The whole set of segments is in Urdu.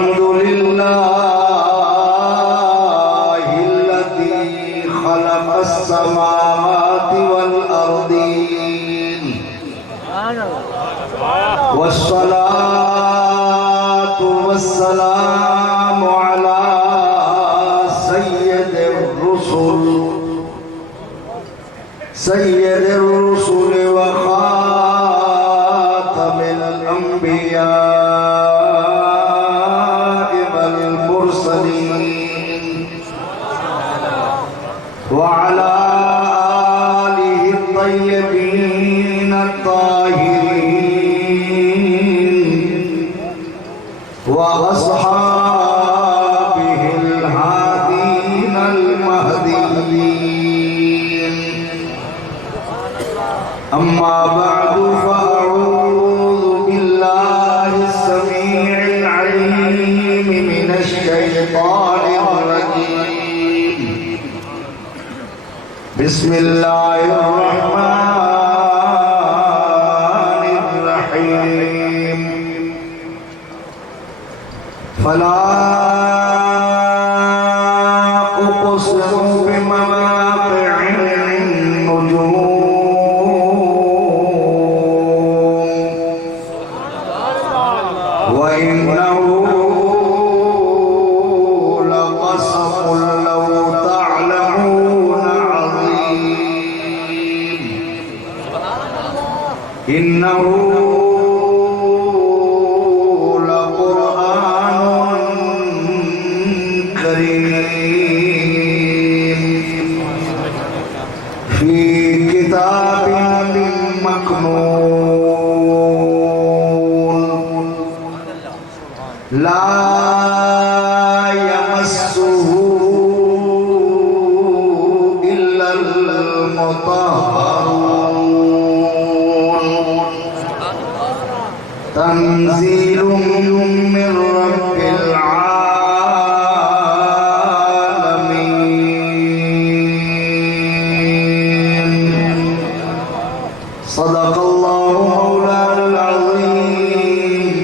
الحمد لله الذي خلق السماوات والأرضين والصلاة والسلام على سيد الرسل وخاتم الأنبياء والمرسلين وعلى آله الطيبين الطاهرين وأصحابه الهادين المهديين. أما بعد فأعوذ بالله السميع العليم من الشيطان الرجيم. بسم الله الرحمن الرحيم. فلا أقسم بمواقع النجوم وإنه لقسم لو تعلمون عظيم. إنه لقرآن كريم في كتاب مكنون لا يمسه إلا المطهرون. تنزيل من رب العالمين. صدق الله مولانا العظيم.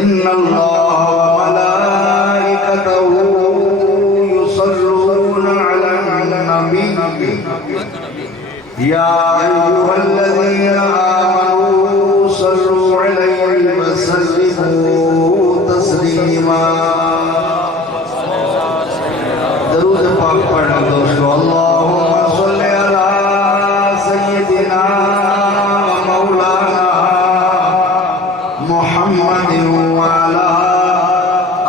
إن الله وملائكته يصلون على النبي يا أيها الذين آمنوا صلوا عليه وسلموا تسليما. درود پاک پڑھنا دوستو. اللهم صل على سيدنا مولانا محمد وعلى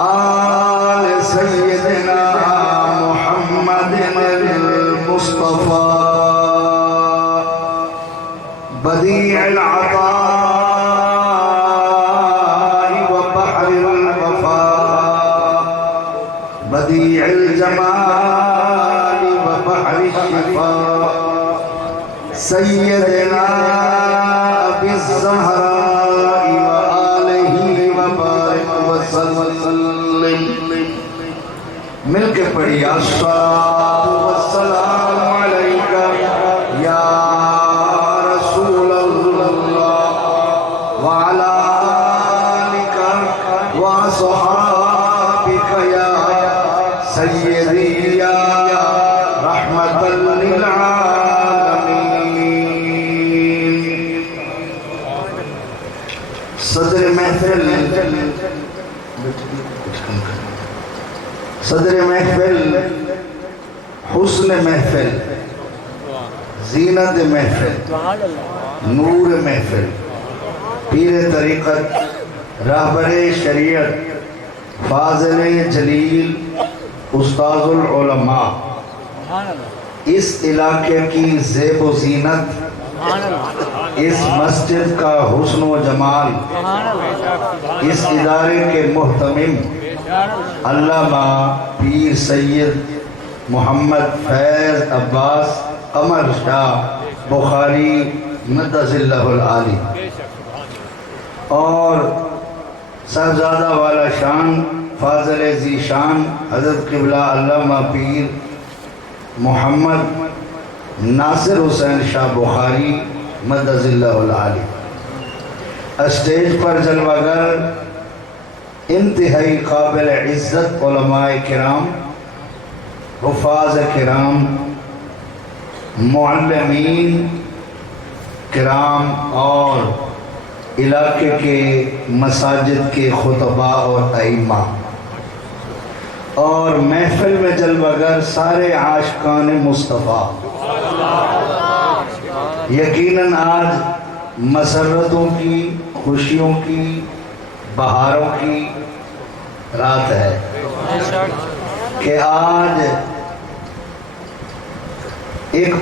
آل سيدنا محمد المصطفى بديع العطاء وبحر الوفاء بديع الجمال وبحر الشفاء سيدنا أبي الزهراء وآله وبارك وسلم. مل کے پڑھی الصلاة والسلام عليك يا رسول الله وعلى آلك وصحابك يا سيدي يا رحمة للعالمين. صدر محفل حسن محفل زینت محفل نور محفل پیر طریقت راہبر شریعت فاضل جلیل استاذ العلماء اس علاقے کی زیب و زینت اس مسجد کا حسن و جمال اس ادارے کے محتمم علامہ پیر سید محمد فیض عباس قمر شاہ بخاری مدث اللہ العالی اور صاحبزادہ والا شان فاضل ذی شان حضرت قبلہ علامہ پیر محمد ناصر حسین شاہ بخاری مدث اللہ العالی. اسٹیج پر جلوہ گر انتہائی قابل عزت علماء کرام، حفاظ کرام، معلمین کرام اور علاقے کے مساجد کے خطباء اور ائمہ اور محفل میں جلوہ گر سارے عاشقان مصطفیٰ، یقیناً آج مسرتوں کی، خوشیوں کی، بہاروں کی رات ہے کہ آج ایک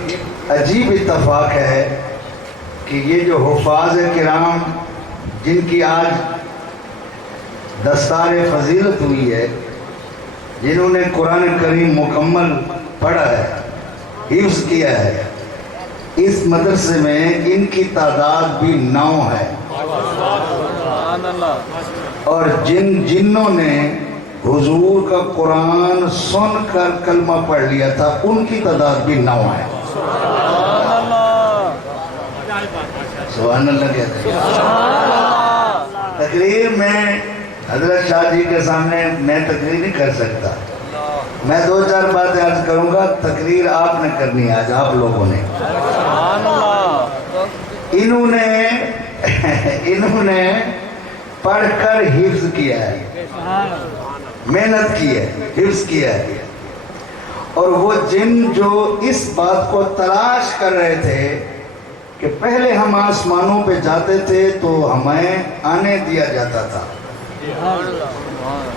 عجیب اتفاق ہے کہ یہ جو حفاظ کرام جن کی آج دستار فضیلت ہوئی ہے، جنہوں نے قرآن کریم مکمل پڑھا ہے، حفظ کیا ہے، اس مدرسے میں ان کی تعداد بھی 9 ہے، اور جنوں نے حضور کا قرآن سن کر کلمہ پڑھ لیا تھا ان کی تعداد بھی 9 ہے۔ سبحان اللہ کہتے ہیں۔ تقریر میں حضرت شاہ جی کے سامنے میں تقریر نہیں کر سکتا، میں 2-4 باتیں عرض کروں گا، تقریر آپ نے کرنی ہے آج، آپ لوگوں نے۔ انہوں نے پڑھ کر حفظ کیا ہے، محنت کی ہے، حفظ کیا ہے، اور وہ جن جو اس بات کو تلاش کر رہے تھے کہ پہلے ہم آسمانوں پہ جاتے تھے تو ہمیں آنے دیا جاتا تھا،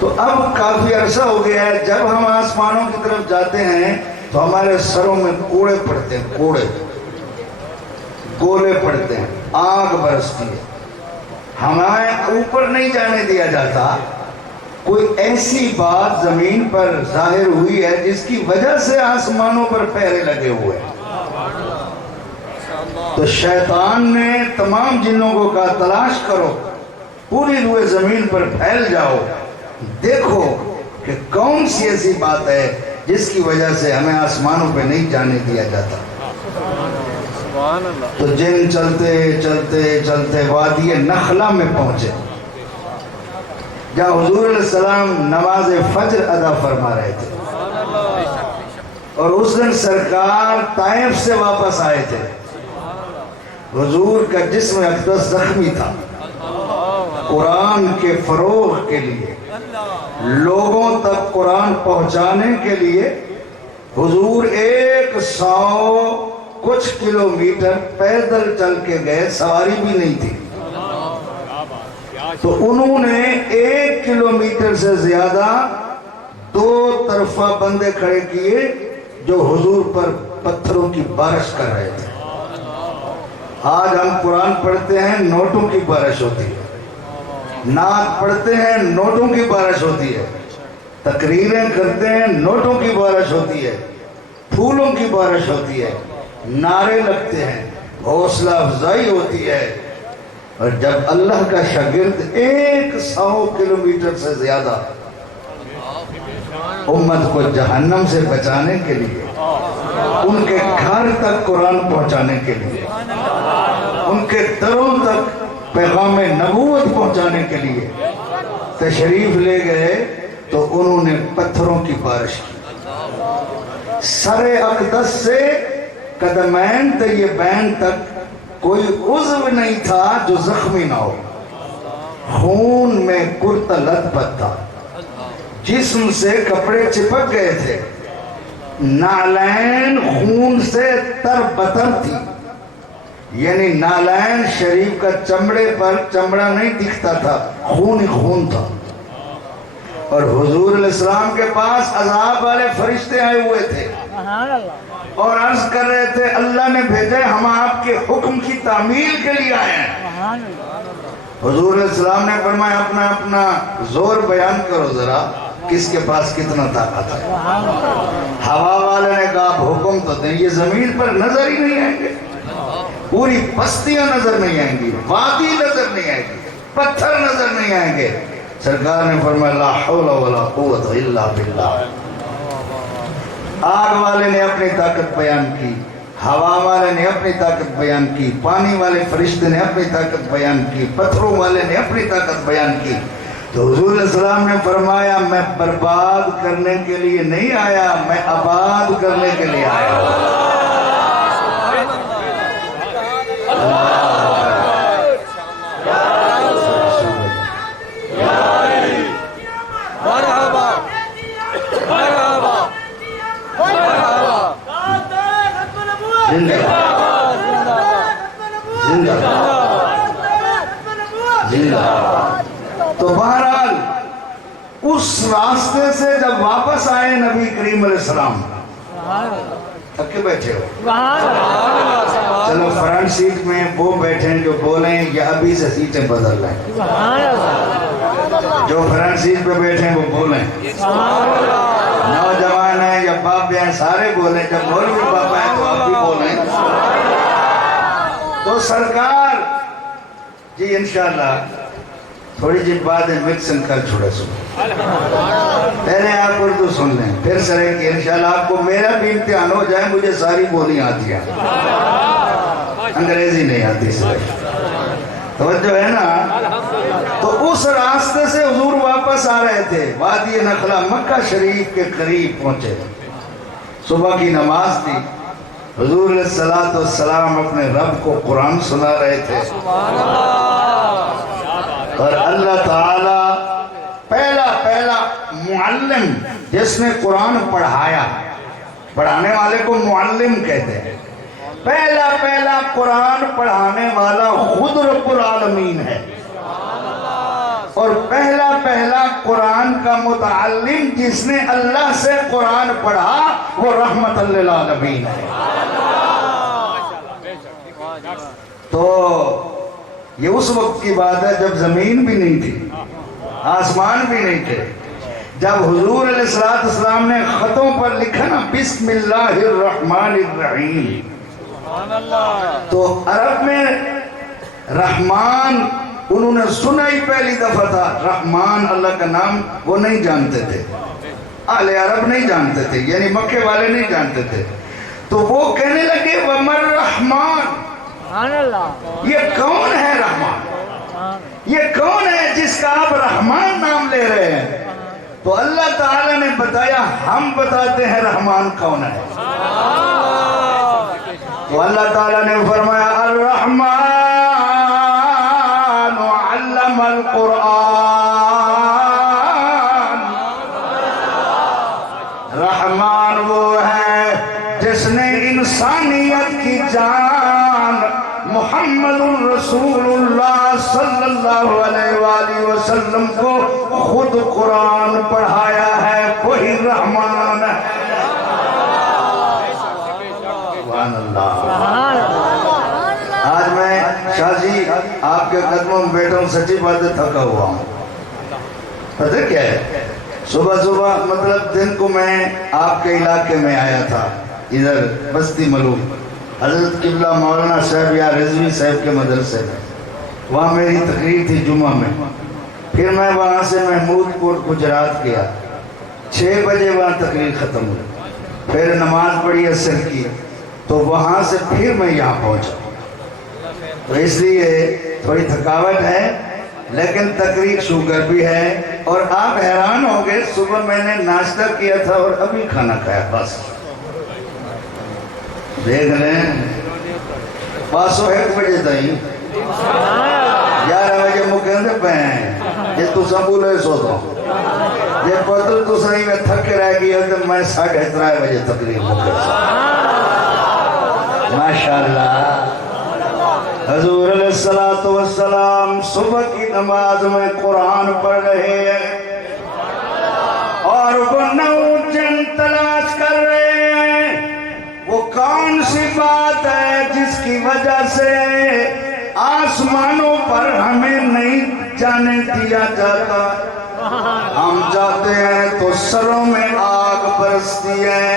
تو اب کافی عرصہ ہو گیا ہے، جب ہم آسمانوں کی طرف جاتے ہیں تو ہمارے سروں میں کوڑے پڑتے ہیں، کوڑے گولے پڑتے ہیں، آگ برستی ہے، ہمیں اوپر نہیں جانے دیا جاتا۔ کوئی ایسی بات زمین پر ظاہر ہوئی ہے جس کی وجہ سے آسمانوں پر پہرے لگے ہوئے ہیں، تو شیطان نے تمام جنوں کو کہا تلاش کرو، پوری روئے زمین پر پھیل جاؤ، دیکھو کہ کون سی ایسی بات ہے جس کی وجہ سے ہمیں آسمانوں پہ نہیں جانے دیا جاتا۔ تو جن چلتے چلتے چلتے وادی نخلا میں پہنچے، جہاں حضور علیہ السلام نماز فجر ادا فرما رہے تھے، اور اس دن سرکار طائف سے واپس آئے تھے، حضور کا جسم اقدس زخمی تھا، قرآن کے فروغ کے لیے، لوگوں تک قرآن پہنچانے کے لیے حضور 100 کچھ کلومیٹر پیدل چل کے گئے، سواری بھی نہیں تھی، تو انہوں نے 1 کلومیٹر سے زیادہ 2 طرفہ بندے کھڑے کیے جو حضور پر پتھروں کی بارش کر رہے تھے۔ آج ہم قرآن پڑھتے ہیں، نوٹوں کی بارش ہوتی ہے، نعت پڑھتے ہیں، نوٹوں کی بارش ہوتی ہے، تقریریں کرتے ہیں، نوٹوں کی بارش ہوتی ہے، پھولوں کی بارش ہوتی ہے، نعرے لگتے ہیں، حوصلہ افزائی ہوتی ہے، اور جب اللہ کا شاگرد 100 کلومیٹر سے زیادہ امت کو جہنم سے بچانے کے لیے، ان کے گھر تک قرآن پہنچانے کے لیے، ان کے دروں تک پیغام نبوت پہنچانے کے لیے تشریف لے گئے، تو انہوں نے پتھروں کی بارش کی، سر اقدس سے قدمین طیبین تک کوئی عضو نہیں تھا جو زخمی نہ ہو، خون میں کرتا لت پت تھا، جسم سے کپڑے چپک گئے تھے، نالین خون سے تر بتر تھی، یعنی نالین شریف کا چمڑے پر چمڑا نہیں دکھتا تھا، خون ہی خون تھا، اور حضور علیہ السلام کے پاس عذاب والے فرشتے آئے ہوئے تھے اور عرض کر رہے تھے اللہ نے بھیجے، ہم آپ کے حکم کی تعمیل کے لیے آئے ہیں۔ حضور علیہ السلام نے فرمایا اپنا زور بیان کرو ذرا، کس کے پاس کتنا طاقت ہے۔ ہوا والے نے کہا آپ حکم تو دیں، یہ زمین پر نظر ہی نہیں آئیں گے، پوری بستیاں نظر نہیں آئیں گی، وادی نظر نہیں آئیں گی، پتھر نظر نہیں آئیں گے۔ سرکار نے فرمایا لا حول ولا قوت الا باللہ۔ آگ والے نے اپنی طاقت بیان کی، ہوا والے نے اپنی طاقت بیان کی، پانی والے فرشتے نے اپنی طاقت بیان کی، پتھروں والے نے اپنی طاقت بیان کی، تو حضور علیہ السلام نے فرمایا میں برباد کرنے کے لیے نہیں آیا، میں آباد کرنے کے لیے آیا ہوں۔ تو بہرحال اس راستے سے جب واپس آئے نبی کریم علیہ السلام، تھک کے بیٹھے ہو، چلو فرنٹ سیٹ میں وہ بیٹھیں جو بولیں یا ابھی سے سیٹیں بدل لیں، جو فرنٹ سیٹ پہ بیٹھیں وہ بولیں، نوجوان ہیں یا باپ ہیں سارے بولیں، جب مولوی باپ ہیں تو آپ بھی بولیں۔ تو سرکار جی انشاءاللہ تھوڑی جی باتیں مکسن کر چھوڑے سن، پہلے آپ اردو سن لیں پھر سرے کی انشاءاللہ آپ کو میرا بھی امتحان ہو جائے، مجھے ساری بولی آتی ہیں، انگریزی نہیں آتی صرف، توجہ ہے نا۔ تو اس راستے سے حضور واپس آ رہے تھے، وادی نخلا مکہ شریف کے قریب پہنچے، صبح کی نماز تھی، حضور علیہ السلام اپنے رب کو قرآن سنا رہے تھے، اور اللہ تعالیٰ پہلا معلم جس نے قرآن پڑھایا، پڑھانے والے کو معلم کہتے ہیں، پہلا قرآن پڑھانے والا خود رب العالمین ہے، اور پہلا قرآن کا متعلم جس نے اللہ سے قرآن پڑھا وہ رحمت للعالمین ہے۔ تو یہ اس وقت کی بات ہے جب زمین بھی نہیں تھی، آسمان بھی نہیں تھے، جب حضور علیہ السلام نے خطوں پر لکھا نا بسم اللہ الرحمن الرحیم، تو عرب میں رحمان انہوں نے سنا ہی پہلی دفعہ تھا، رحمان اللہ کا نام وہ نہیں جانتے تھے، اہل عرب نہیں جانتے تھے، یعنی مکے والے نہیں جانتے تھے، تو وہ کہنے لگے وَمَا الرحمن، یہ کون ہے رحمان، یہ کون ہے جس کا آپ رحمان نام لے رہے ہیں؟ تو اللہ تعالیٰ نے بتایا ہم بتاتے ہیں رحمان کون ہے۔ تو اللہ تعالیٰ نے فرمایا الرحمن علم القرآن، رحمان وہ ہے جس نے انسانیت کی جان محمد رسول اللہ صلی اللہ علیہ وآلہ وسلم کو خود قرآن پڑھایا ہے، وہی رحمان ہے۔ سبحان اللہ۔ آج میں شاہ جی آپ کے قدموں میں بیٹھا ہوں، سچی باتیں تھکا ہوا ہوں، پتہ کیا ہے، صبح مطلب دن کو میں آپ کے علاقے میں آیا تھا، ادھر بستی ملوک حضرت قبلہ مولانا صاحب یا رضوی صاحب کے مدرسے میں، وہاں میری تقریر تھی جمعہ میں، پھر میں وہاں سے محمود پور گجرات گیا، 6 بجے وہاں تقریر ختم ہوئی، پھر نماز پڑھی عصر کی، تو وہاں سے پھر میں یہاں پہنچا، تو اس لیے تھوڑی تھکاوٹ ہے، لیکن تقریر شوگر بھی ہے، اور آپ حیران ہوں گے صبح میں نے ناشتہ کیا تھا اور ابھی کھانا کھایا، بس دیکھ لیں 501 بجے تھی 11 بجے مکندے پہ ہیں، یہ تو سبولے سو دو، یہ پتر تو صحیح میں تھک رہ گیا تو میں 3:30 بجے تقریر مکر سا، ماشاءاللہ۔ حضور علیہ السلام صبح کی نماز میں قرآن پڑھ رہے ہیں، اور وہ نوجن تلاش کر رہے ہیں وہ کون سی بات ہے جس کی وجہ سے آسمانوں پر ہمیں نہیں جانے دیا جاتا، ہم جاتے ہیں تو سروں میں آگ برستی ہے،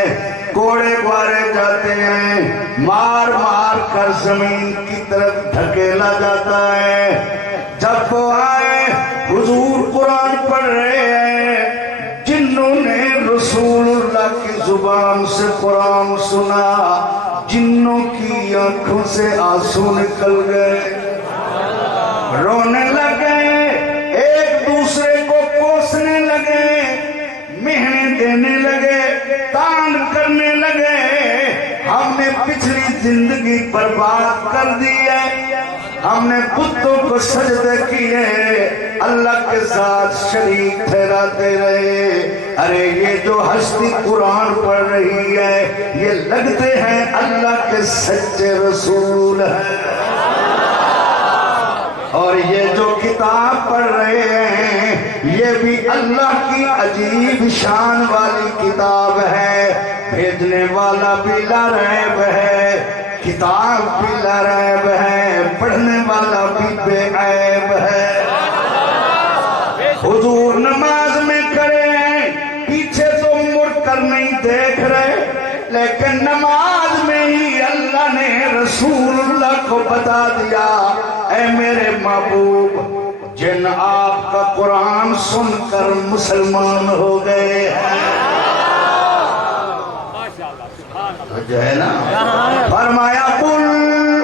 کوڑے مارے جاتے ہیں، مار مار کر زمین کی طرف دھکیلا جاتا ہے۔ جب وہ آئے حضور قرآن پڑھ رہے ہیں، جنہوں نے رسول اللہ کی زبان سے قرآن سنا، جنوں کی آنکھوں سے آنسو نکل گئے، رونے لگے، ایک دوسرے برباد کر دی ہے، ہم نے بتوں کو سجدے کیے، اللہ کے ساتھ شریک ٹھہراتے رہے۔ ارے یہ جو ہستی قرآن پڑھ رہی ہے یہ لگتے ہیں اللہ کے سچے رسول ہیں، اور یہ جو کتاب پڑھ رہے ہیں یہ بھی اللہ کی عجیب شان والی کتاب ہے۔ بھیجنے والا بھی لا ریب ہے، کتاب بھی لا ریب ہے، پڑھنے والا بھی بے عیب ہے۔ حضور نماز میں کھڑے ہیں، پیچھے تو مڑ کر نہیں دیکھ رہے، لیکن نماز میں ہی اللہ نے رسول اللہ کو بتا دیا، اے میرے محبوب، جن آپ کا قرآن سن کر مسلمان ہو گئے ہیں، جو ہے نا، فرمایا قل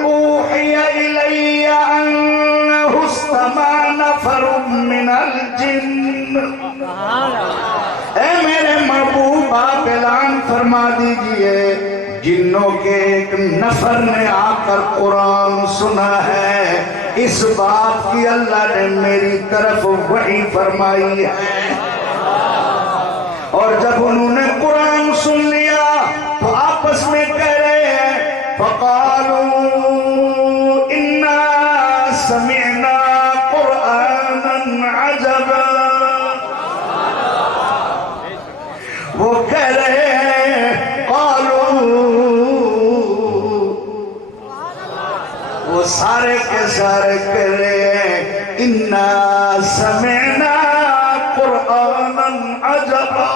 اوحی الی انہ استمع نفر من الجن، اے میرے محبوب آپ اعلان فرما دیجئے جنوں کے ایک نفر نے آ کر قرآن سنا ہے، اس بات کی اللہ نے میری طرف وحی فرمائی ہے۔ اور جب انہوں نے قرآن سن لیا تو آپس میں کہہ رہے ہیں فَقَالُوا إِنَّا سَمِعْنَا قُرْآنًا عَجَبًا، وہ کہہ رہے ہیں قالوا، وہ سارے کے سارے کہہ رہے ہیں إِنَّا سَمِعْنَا قُرْآنًا عَجَبًا،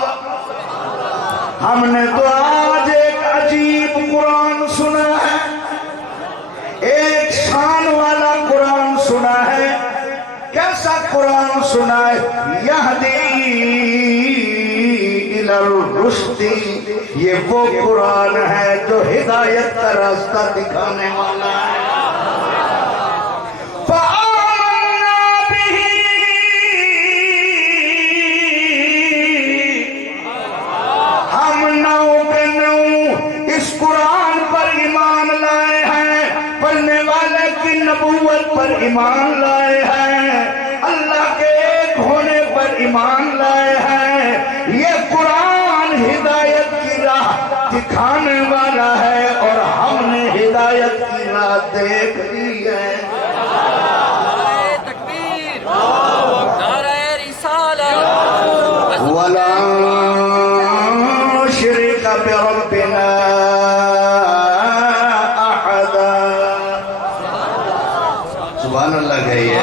ہم نے تو آج ایک عجیب قرآن سنا ہے، ایک شان والا قرآن سنا ہے۔ کیسا قرآن سنا ہے؟ یہدی الی الرشد، یہ وہ قرآن ہے جو ہدایت کا راستہ دکھانے والا ہے۔ نبوت پر ایمان لائے ہیں، اللہ کے ایک ہونے پر ایمان لائے ہیں، یہ قرآن ہدایت کی راہ دکھانے والا ہے، اور ہم نے ہدایت کی راہ دیکھ لی ہے۔ تکبیر، نعرہ رسالت، وَلَا شِرِكَ بِرَبِّنَا سبحان اللہ کہیے۔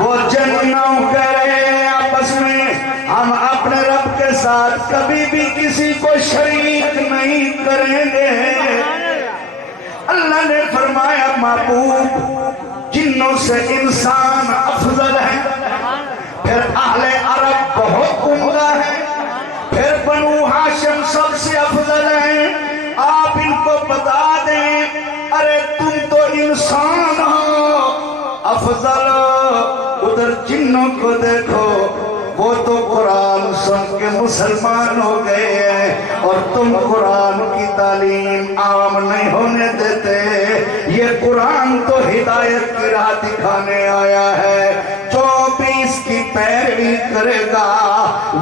وہ جنوں کرے آپس میں ہم اپنے رب کے ساتھ کبھی بھی کسی کو شریک نہیں کریں گے۔ اللہ نے فرمایا محبوب جنوں سے انسان افضل ہے، پھر اہل عرب بہت عمدہ ہے، پھر بنو ہاشم سب سے افضل ہیں۔ آپ ان کو بتا دیں ارے تم تو انسان ہو افضل، ادھر جنوں کو دیکھو وہ تو قرآن سن کے مسلمان ہو گئے ہیں، اور تم قرآن کی تعلیم عام نہیں ہونے دیتے۔ یہ قرآن تو ہدایت کی راہ دکھانے آیا ہے، جو بھی اس کی پیروی کرے گا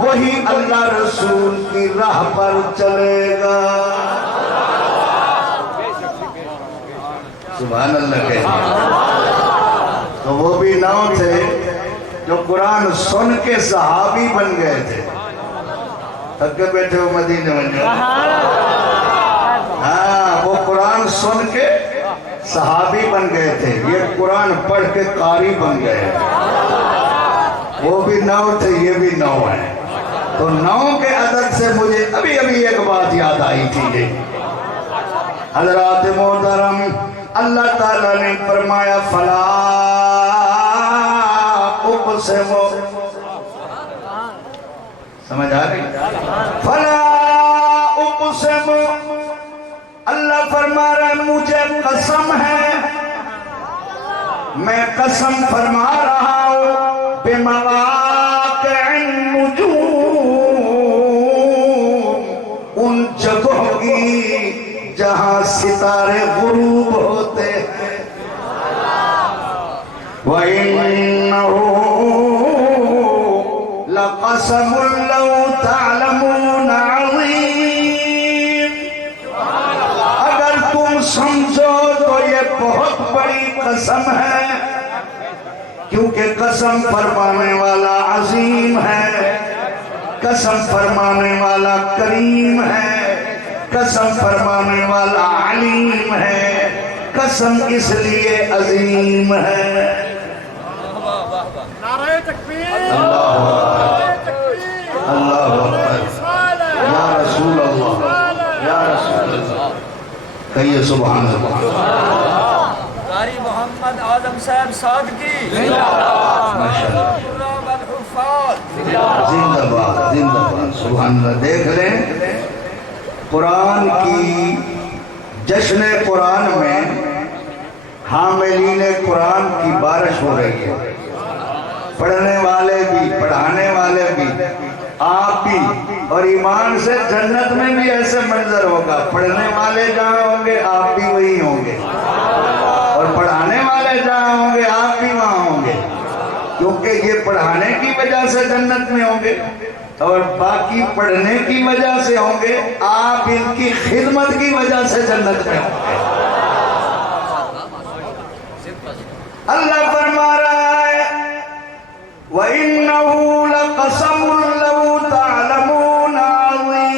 وہی اللہ رسول کی راہ پر چلے گا۔ سبحان اللہ کہتے۔ تو وہ بھی نو تھے جو قرآن سن کے صحابی بن گئے تھے، تھک کے بیٹھے ہو مدینے میں، ہاں وہ قرآن سن کے صحابی بن گئے تھے، یہ قرآن پڑھ کے قاری بن گئے۔ وہ بھی نو تھے، یہ بھی نو ہیں۔ تو نو کے عدد سے مجھے ابھی ایک بات یاد آئی تھی۔ حضرات محترم، اللہ تعالیٰ نے فرمایا فلا اقسم، سمجھ آ رہی؟ فلا اقسم، اللہ فرما رہا ہے مجھے قسم ہے، میں قسم فرما رہا ہوں بمواقع النجوم، ان جگہوں کی جہاں ستارے غروب وَإِنَّهُ لَقَسَمٌ لَوْ تَعْلَمُونَ عَظِيمٌ. اگر تم سمجھو تو یہ بہت بڑی قسم ہے، کیونکہ قسم فرمانے والا عظیم ہے، قسم فرمانے والا کریم ہے، قسم فرمانے والا علیم ہے، قسم اس لیے عظیم ہے. نعرہ تکبیر، اللہ اکبر، یا رسول اللہ، یا رسول اللہ، کہیے سبحان اللہ. قاری محمد اعظم صاحب صادقی ماشاءاللہ، زندہ باد زندہ باد. سبحان اللہ. دیکھ لیں قرآن کی جشن قرآن میں حاملین قرآن کی بارش ہو رہی ہے. پڑھنے والے بھی، پڑھانے والے بھی، آپ بھی، اور ایمان سے جنت میں بھی ایسے منظر ہوگا. پڑھنے والے جہاں ہوں گے آپ بھی وہی ہوں گے، اور پڑھانے والے جہاں ہوں گے آپ بھی وہاں ہوں گے، کیونکہ یہ پڑھانے کی وجہ سے جنت میں ہوں گے اور باقی پڑھنے کی وجہ سے ہوں گے. آپ ان کی خدمت کی وجہ سے جنت میں ہوں گے. اللہ فرما رہا ہے وَإِنَّهُ لَقَسَمٌ لَوْ تَعْلَمُونَ عَظِيمٌ.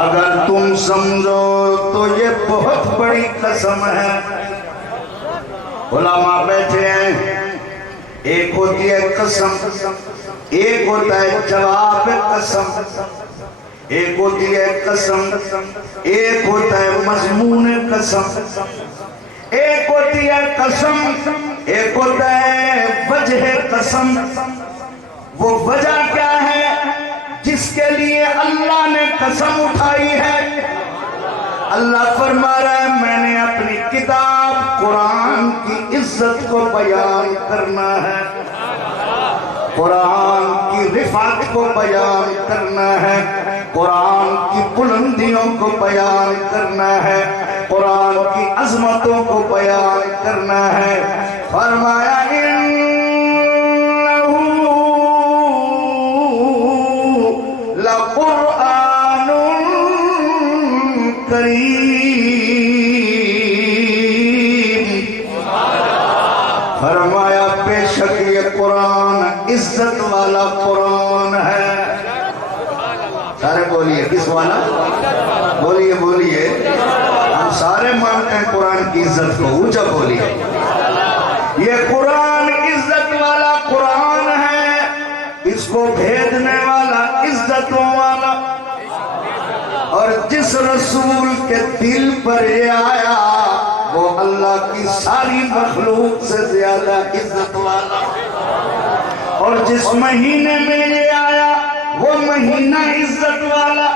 اگر تم سمجھو تو یہ بہت بڑی قسم ہے. علماء بیٹھے ہیں، ایک ہوتی ہے قسم، ایک ہوتا ہے جواب قسم، ایک ہوتی ہے قسم، ایک ہوتا ہے مضمون قسم، ایک ہوتی ہے قسم، ایک ہوتا ہے وجہ قسم. وہ وجہ کیا ہے جس کے لیے اللہ نے قسم اٹھائی ہے؟ اللہ فرما رہا ہے میں نے اپنی کتاب قرآن کی عزت کو بیان کرنا ہے، قرآن کی رفعت کو بیان کرنا ہے، قرآن کی بلندیوں کو بیان کرنا ہے، قرآن کی عظمتوں کو بیان کرنا ہے. فرمایا انہو لقرآن کریم. فرمایا بے شک یہ قرآن عزت والا قرآن ہے. سارے بولیے کس والا؟ بولیے بولیے. ہم سارے مانتے ہیں قرآن کی عزت کو، اونچا بولیے. یہ قرآن عزت والا قرآن ہے، اس کو بھیجنے والا عزتوں والا. اور جس رسول کے دل پر یہ آیا وہ اللہ کی ساری مخلوق سے زیادہ عزت والا. اور جس مہینے میں یہ آیا وہ مہینہ عزت والا.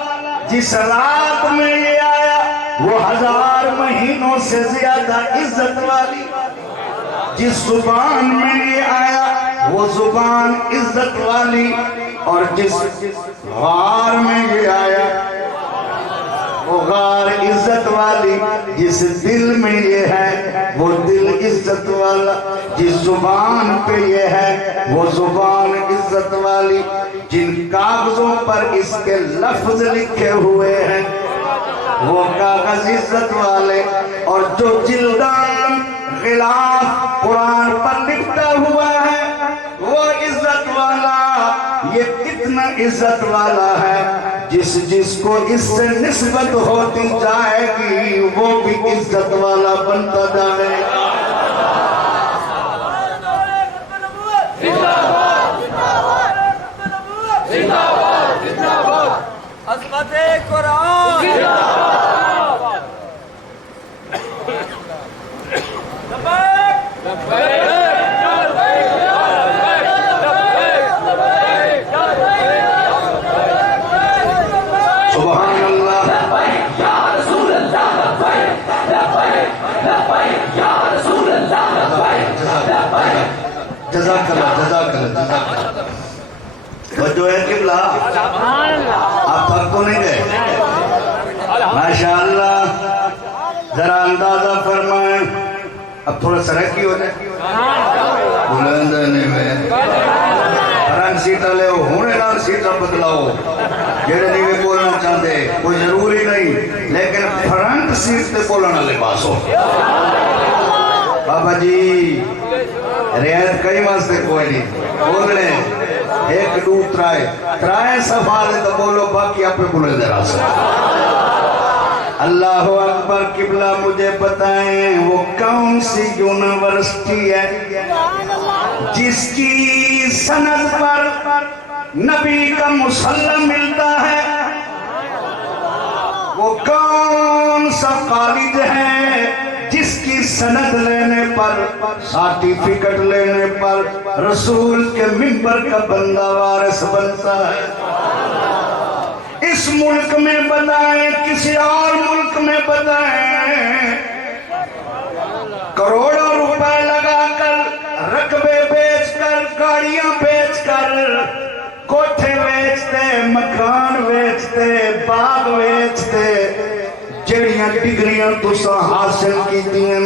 جس رات میں یہ آیا وہ 1000 مہینوں سے زیادہ عزت والی. جس زبان میں یہ آیا وہ زبان عزت والی. اور جس غار میں یہ آیا وہ غار عزت والی. جس دل میں یہ ہے وہ دل عزت والا. جس زبان پہ یہ ہے وہ زبان عزت والی. جن کاغذوں پر اس کے لفظ لکھے ہوئے ہیں وہ کاغذ عزت والے. اور جو جلدان غلاف قرآن پر لکھتا ہوا ہے وہ عزت والا. یہ کتنا عزت والا ہے جس کو اس سے نسبت ہوتی جائے گی وہ بھی عزت والا بنتا جائے گا. عظمت قرآن سبحان اللہ. یا رسول اللہ، ماشاءاللہ ذرا اندازہ فرمائیں اب تھوڑا سرکی ہو جائے بلند نہیں میں فرنٹ سیٹا لے ہونے نال سیٹا بدلاؤ جڑے نہیں بولنا چاہتے کوئی ضروری نہیں لیکن فرنٹ سیٹ تے بولنا لباس ہو بابا جی رعایت کئی واسطے کوئی نہیں بول لیں ایک دو ترائے صفحہ تو بولو باقی آپ پہ بولے ذرا سا اللہ اکبر قبلہ مجھے بتائیں وہ کون سی یونیورسٹی ہے جس کی سند پر نبی کا مسلم ملتا ہے وہ کون سا کالج ہے جس کی سند لینے پر سرٹیفکیٹ لینے پر رسول کے منبر کا بندہ وارث بنتا ہے اس ملک میں بتائیں کسی اور ملک میں بتائیں کروڑوں روپے لگا کر رقبے بیچ کر گاڑیاں بیچ کر کوٹھے بیچتے مکان بیچتے باغ بیچتے جڑیاں ڈگریاں تسا حاصل کی دیں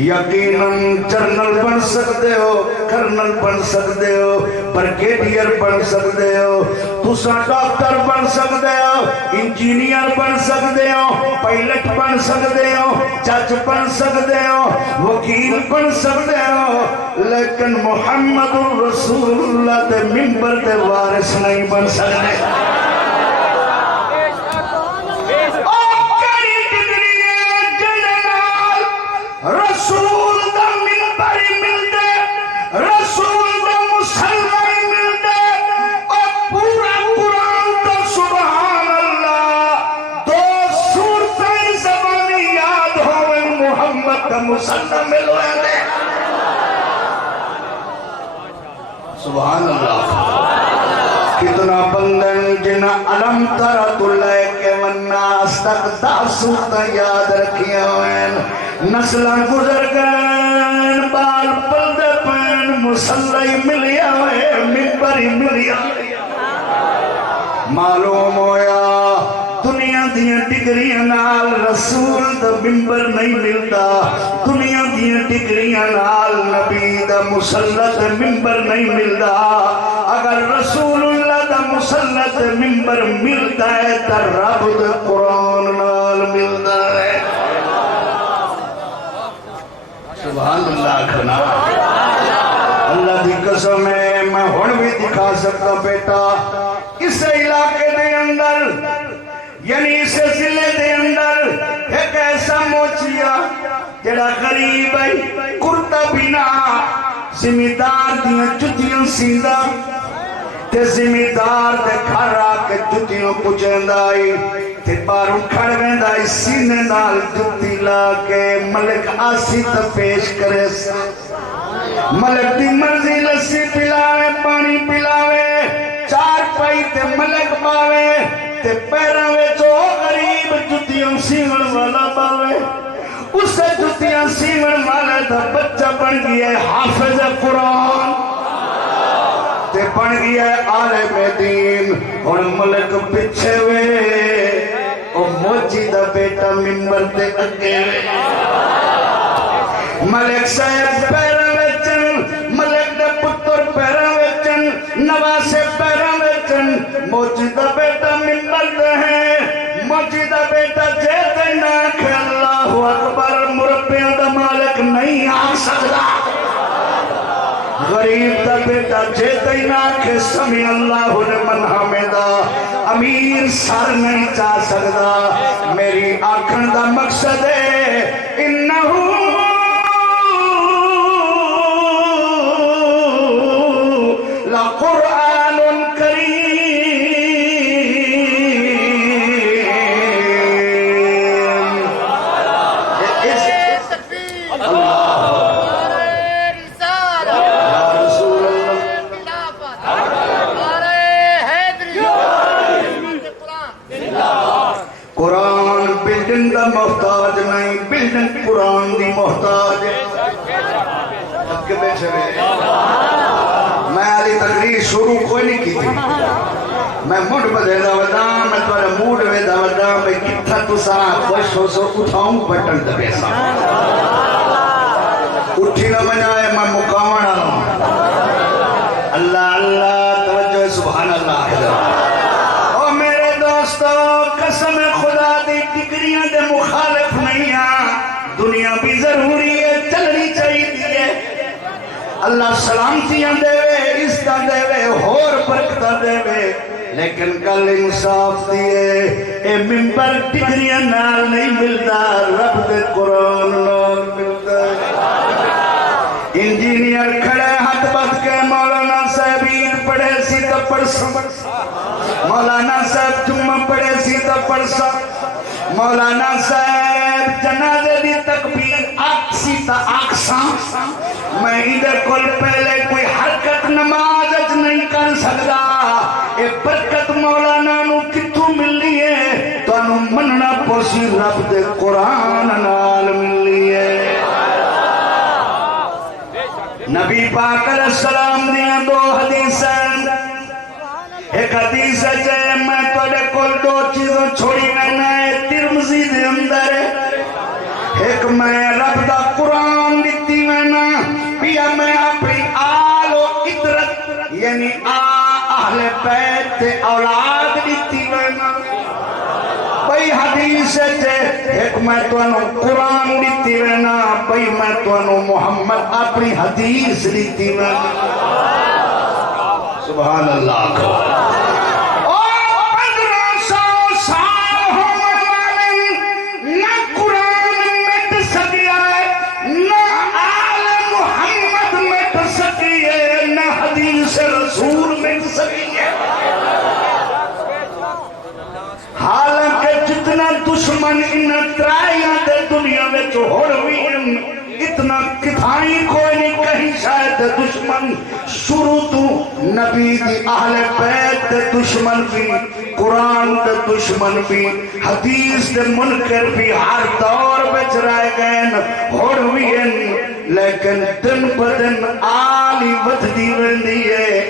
یقیناً جرنل بن سکتے ہو کرنل بن سکتے ہو بریگیڈیئر بن سکتے ہو تسا ڈاکٹر بن سکتے ہو انجینئر بن سکتے ہو پائلٹ بن سکتے ہو جج بن سکتے ہو وکیل بن سکتے ہو لیکن محمد رسول اللہ دے منبر دے وارث نہیں بن سکتے رسول دا منبر ملدے رسول دا مسلم ملدے اور پورا قرآن دا سبحان اللہ دو سورتیں زبانی یاد ہوئے محمد دا مسلم ملوئے دے سبحان اللہ کتنا بندن جن علم ترت اللہ کے والناس تک دا سورتیں یاد رکھیا ہوئے نسلہ گزر گئن بال پلد پین مسلح ملیا ہے منبری ملیا معلوم ہویا دنیا دیا ڈگریاں نال رسول دا منبر نہیں ملتا دنیا دیا ڈگریاں نال نبی دا مسلح دا منبر نہیں ملتا اگر رسول اللہ دا مسلح دا منبر ملتا ہے تا رب دا قرآن نال ملتا ہے سبحان اللہ کھنا اللہ دی قسم ہے میں ہن بھی دکھا سکتا بیٹا اس علاقے دے اندر یعنی اس ضلع دے اندر ایک ایسا موچیا جڑا غریب ہے کرتا بنا زمیندار دیاں جتیاں سیدھا تے زمیندار دے گھر آ کے جتیاں پچھندائی تے باروں کھڑ ویندائی سینے نال جتی لا کے ملک آسی تا پیش کرے سا ملک دی مرضی لسی پلاوے پانی پلاوے چار پائی تے ملک باوے تے پیراوے جو غریب جتیاں سیون والا باوے اسے جتیاں سیون والا دا بچہ بن گیا ہے حافظ قرآن تے بن گیا ہے عالم دین اور ملک پچھے وے اور موچی دا بیٹا منبر تے اگے وے ملک صاحب پیرا ویچن ملک دا پتر پیرا ویچن نواسے پیرا ویچن موچی دا بیٹا منبر تے ہیں موچی دا بیٹا جیتے ناکھ اللہ اکبر مربیاں دا مالک نہیں آ سکتا غریب دا بیٹا جیتے ناکھ سمی اللہ لمن حمدہ امیر سر نہیں چاہ سکتا میری آنکھن دا مقصد ہے انہو لقرآن کریم قرآن بلڈنگ دا محتاج نہیں بلڈنگ قرآن دی محتاج اب کے بیچے میں علی تقریر شروع کوئی نہیں کی تھی میں مڈ بدے دا ودا میں تھوڑا موڈ وے دا ودا میں کتھا تسا خوش ہو سو اٹھاؤں بٹن دبے سا اٹھی نہ بجائے میں مقاوڑ آؤں اللہ اللہ توجہ سبحان اللہ او میرے دوستو قسم خدا دی ڈگریاں دے مخالف نہیں ہاں دنیا بھی ضروری ہے چلنی چاہیے اللہ سلامتیاں دے وے عزتاں دے وے ہور برکتاں دے وے لیکن کل انصاف دیئے اے ممبر ڈگریاں نال نہیں ملتا رب دے قرآن نال ملتا انجینئر کھڑے ہاتھ بات کے مولانا صاحب عید پڑھے سی تو پڑھ سا مولانا صاحب جمعہ پڑھے سی تو پڑھ سا مولانا صاحب جنازے دی تکبیر آکسی تا آکسا میں ادھر کل پہلے کوئی حرکت نماز اچ نہیں کر سکتا اے برکت مولانا نو کتوں ملی ہے تو انو مننا پوسی رب دے قرآن نال ملی ہے نبی پاک علیہ السلام دیاں دو حدیثیں ایک حدیث ہے جائے میں توڑے کل دو چیزوں چھوڑی کرنا ہے ترمزی دے اندر ایک میں رب دا قرآن دیتی میں پیا میں اپنی آل و عطرت یعنی اہل بیت اولاد دیتی میں بھئی حدیث ہے ایک میں تو انو قرآن دیتی میں بھئی میں تو انو محمد اپنی حدیث دیتی میں سبحان اللہ رسول میں سکی ہے حالانکہ جتنا دشمن ان ترائیاں دے دنیا میں جو ہو رہی اتنا کتھائی کوئی نہیں کہیں شاید دشمن شروع تو نبی دی اہل بیت دے دشمن بھی قرآن دے دشمن بھی حدیث دے منکر بھی ہر دور بچ رائے گئے ہو رہی لیکن دن پر دن آلی ودھدی ویندی ہے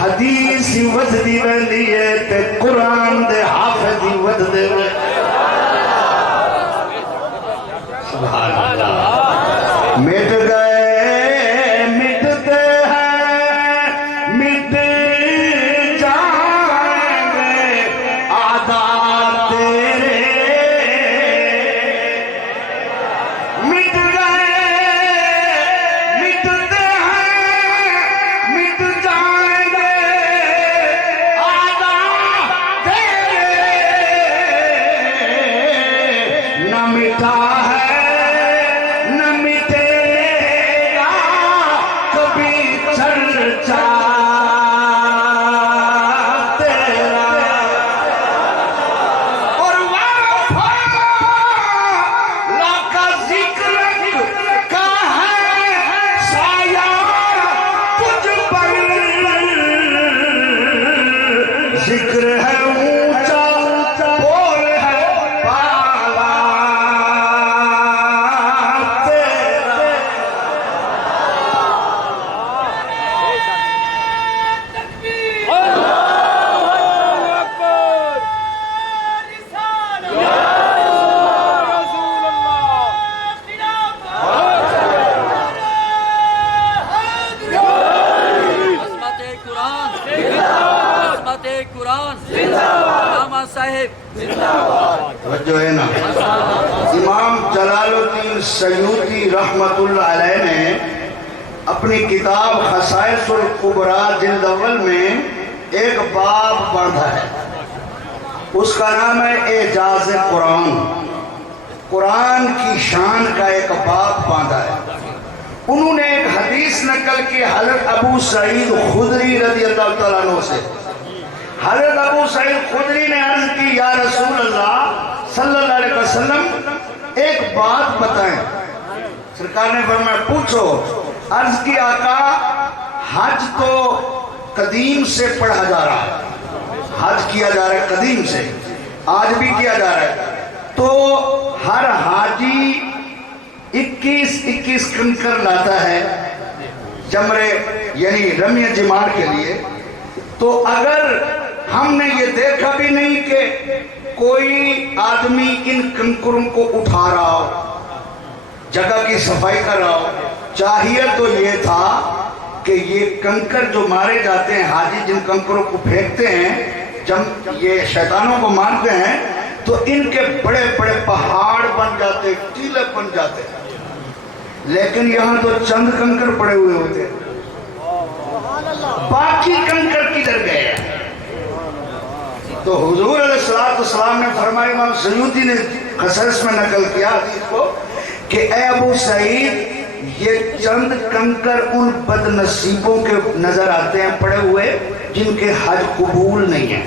حدیث ودھدی ویندی ہے تے قرآن دے حافظی ودھدے وے سبحان اللہ مٹ گئے مٹتے ہیں مٹ جائیں گے عادات تیرے مٹ گئے مٹتے ہیں مٹ جائیں گے عادات تیرے نہ مٹا ہے نہ مٹے گا کبھی چرچا تیرا اور وفا کا ذکر کا ہے سایہ تجھ پر ذکر ہے اونچا بول ہے بالا تیرا عظمت قرآن عظمت قرآن علامہ صاحب توجہ ہے نا امام جلال الدین سیوطی رحمت اللہ علیہ نے اپنی کتاب خصائص الکبریٰ جلد اول میں ایک باب باندھا ہے اس کا نام ہے اعجاز قرآن قرآن کی شان کا ایک باب باندھا ہے انہوں نے ایک حدیث نقل کی حضرت ابو سعید خدری رضی اللہ تعالیٰ عنہ سے حضرت ابو سعید خدری نے عرض کی یا رسول اللہ صلی اللہ علیہ وسلم ایک بات بتائیں سرکار نے فرمایا پوچھو عرض کی آقا حج تو قدیم سے پڑھا جا رہا ہے حج کیا جا رہا ہے قدیم سے آج بھی کیا جا رہا ہے تو ہر حاجی 21 کنکر لاتا ہے جمرے یعنی رمی جمار کے لیے تو اگر ہم نے یہ دیکھا بھی نہیں کہ کوئی آدمی ان کنکروں کو اٹھا رہا ہو، جگہ کی صفائی کر رہا ہو۔ چاہیے تو یہ تھا کہ یہ کنکر جو مارے جاتے ہیں، حاجی جن کنکروں کو پھینکتے ہیں جب یہ شیطانوں کو مارتے ہیں تو ان کے بڑے بڑے پہاڑ بن جاتے، ٹیلے بن جاتے، لیکن یہاں تو چند کنکر پڑے ہوئے ہوتے ہیں، باقی کنکر کدھر گئے؟ تو حضور علیہ السلام نے فرمایا، امام سیوطی نے قصص میں نقل کیا حدیث کو کہ اے ابو سعید، یہ چند کنکر ان بد نصیبوں کے نظر آتے ہیں پڑے ہوئے جن کے حج قبول نہیں ہے،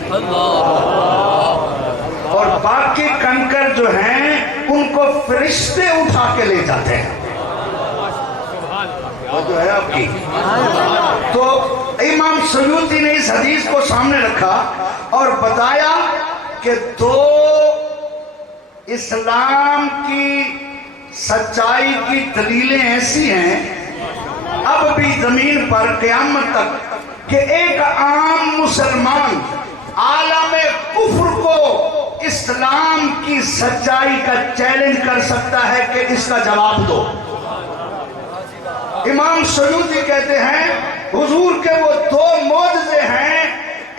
اور باقی کنکر جو ہیں ان کو فرشتے اٹھا کے لے جاتے ہیں۔ وہ جو ہے آپ کی، تو امام سیوطی نے اس حدیث کو سامنے رکھا اور بتایا کہ دو اسلام کی سچائی کی دلیلیں ایسی ہیں اب بھی زمین پر قیامت تک کہ ایک عام مسلمان عالم کفر کو اسلام کی سچائی کا چیلنج کر سکتا ہے کہ اس کا جواب دو۔ امام سیوطی کہتے ہیں حضور کے وہ دو معجزے ہیں،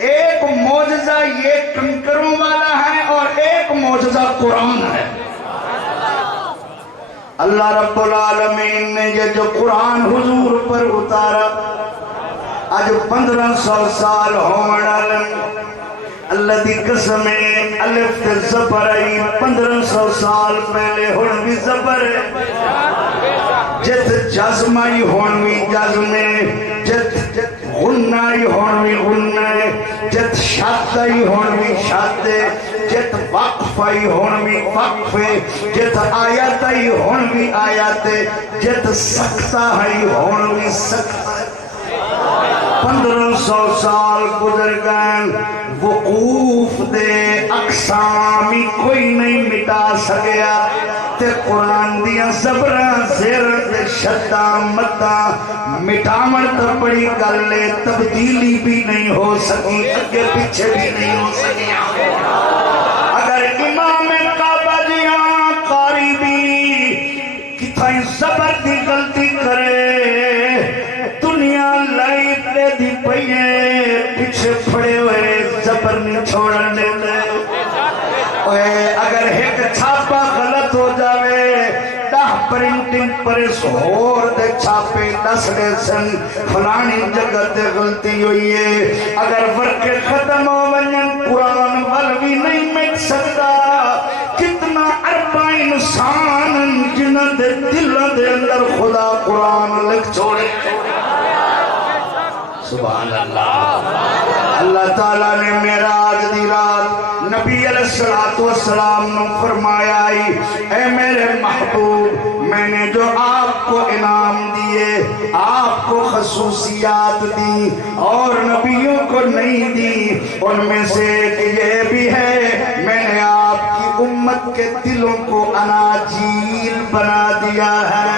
ایک معجزہ یہ کنکروں والا ہے اور ایک معجزہ قرآن ہے۔ اللہ رب العالمین نے یہ جو قرآن حضور پر اتارا آج 1500 سال ہونے والے، اللہ دی قسم الف تے زبر آئی 1500 سال پہلے ہن بھی زبر ہے، جت جزمائی ہون بھی جزمے، جت غنائی ہون بھی غنائے، جت شادائی ہون بھی شادے، جت وقفائی ہون بھی وقفے، جت آیاتائی ہون بھی آیاتے، جت سکتائی ہون بھی سکتائی۔ 1500 سال گزر گئے، وقوف دے اقسامی کوئی نہیں مٹا سکیا، تے قرآن دیا زبران زیر دے شدہ مدہ مٹامن تو بڑی گلے، تبدیلی بھی نہیں ہو سکی، اگے پیچھے بھی نہیں ہو سکی۔ اگر امام کعبہ جیاں قاری بھی کتھائی زبر دی غلطی کرے، دنیا لائی دے دی پئیے پیچھے پھڑے ہوئے زبر نہیں چھوڑنے دے۔ اگر ایک چھاپا غلط ہو جاوے، 10 پرنٹنگ پریس ہور دے چھاپے 10 دے سن فلانی جگہ تے غلطی ہوئی ہے۔ اگر ورکے ختم ہو ونجن قرآن وال بھی نہیں مٹ سکتا، کتنا اربع انسان جنہ دے دل دے اندر خدا قرآن لکھ چھوڑے۔ سبحان اللہ۔ اللہ تعالیٰ نے معراج دی رات نبی علیہ السلام نے فرمایا، اے میرے محبوب، میں نے جو آپ کو انعام دیے، آپ کو خصوصیات دی اور نبیوں کو نہیں دی، ان میں سے ایک یہ بھی ہے میں نے آپ کی امت کے دلوں کو اناجیل بنا دیا ہے۔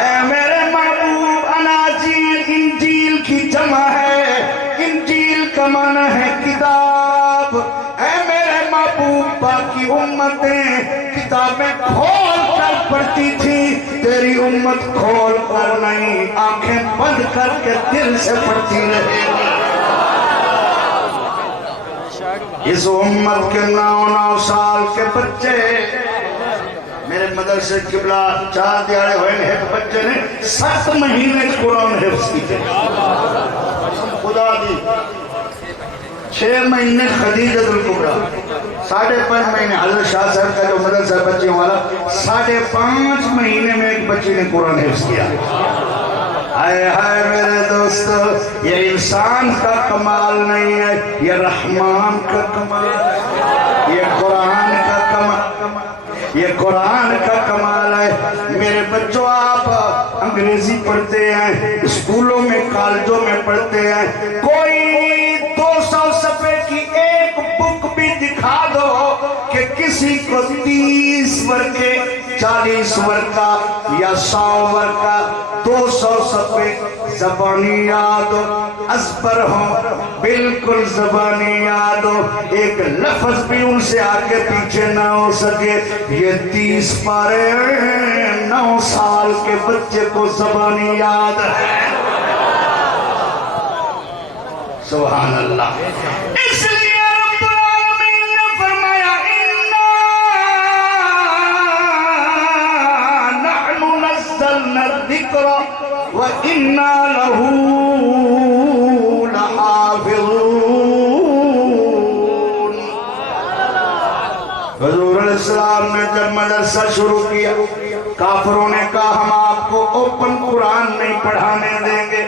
اے میرے محبوب، اناجیل انجیل کی جمع ہے، انجیل کا معنی ہے کتاب۔ اے میرے محبوب، باقی امتیں کتابیں کھول کر پڑھتی تھی، تیری امت کھول کر نہیں، آنکھیں بند کر کے دل سے پڑھتی رہے گی۔ اس امت کے 9 سال کے بچے، میرے مدرسے قبلہ 4 دیارے ہوئے ہیں، ایک بچے نے 7 مہینے قرآن حفظ کی تھے، خدا دی 6 مہینے خدیجۃ الکبریٰ، 5.5 مہینے حضرت شاہ صاحب کا جو مدرسہ بچیوں والا، 5.5 مہینے میں ایک بچی نے قرآن حفظ کیا۔ ہائے ہائے میرے دوستو، یہ انسان کا کمال نہیں ہے، یہ رحمان کا کمال ہے، یہ قرآن کا کمال، یہ قرآن کا کمال ہے۔ میرے بچوں، آپ انگریزی پڑھتے ہیں، اسکولوں میں کالجوں میں پڑھتے ہیں، کوئی 200 صفحے کی ایک بک بھی دکھا دو کہ کسی کو 30 ورقے 40 ورقہ یا 100 ورقہ 200 صفحے زبانی یاد ہو، ازبر ہو، بالکل زبانی یاد ہو، ایک لفظ بھی ان سے آگے پیچھے نہ ہو سکے. یہ 30 پارے 9 سال کے بچے کو زبانی یاد ہے. سبحان اللہ. اس لیے رب العالمین نے فرمایا اِنَّا نَحْنُ نَزَّلْنَا الذِّكْرَ وَإِنَّا لَهُ حضور علیہ السلام نے جب مدرسہ شروع کیا، کافروں نے کہا ہم آپ کو اوپن قرآن نہیں پڑھانے دیں گے،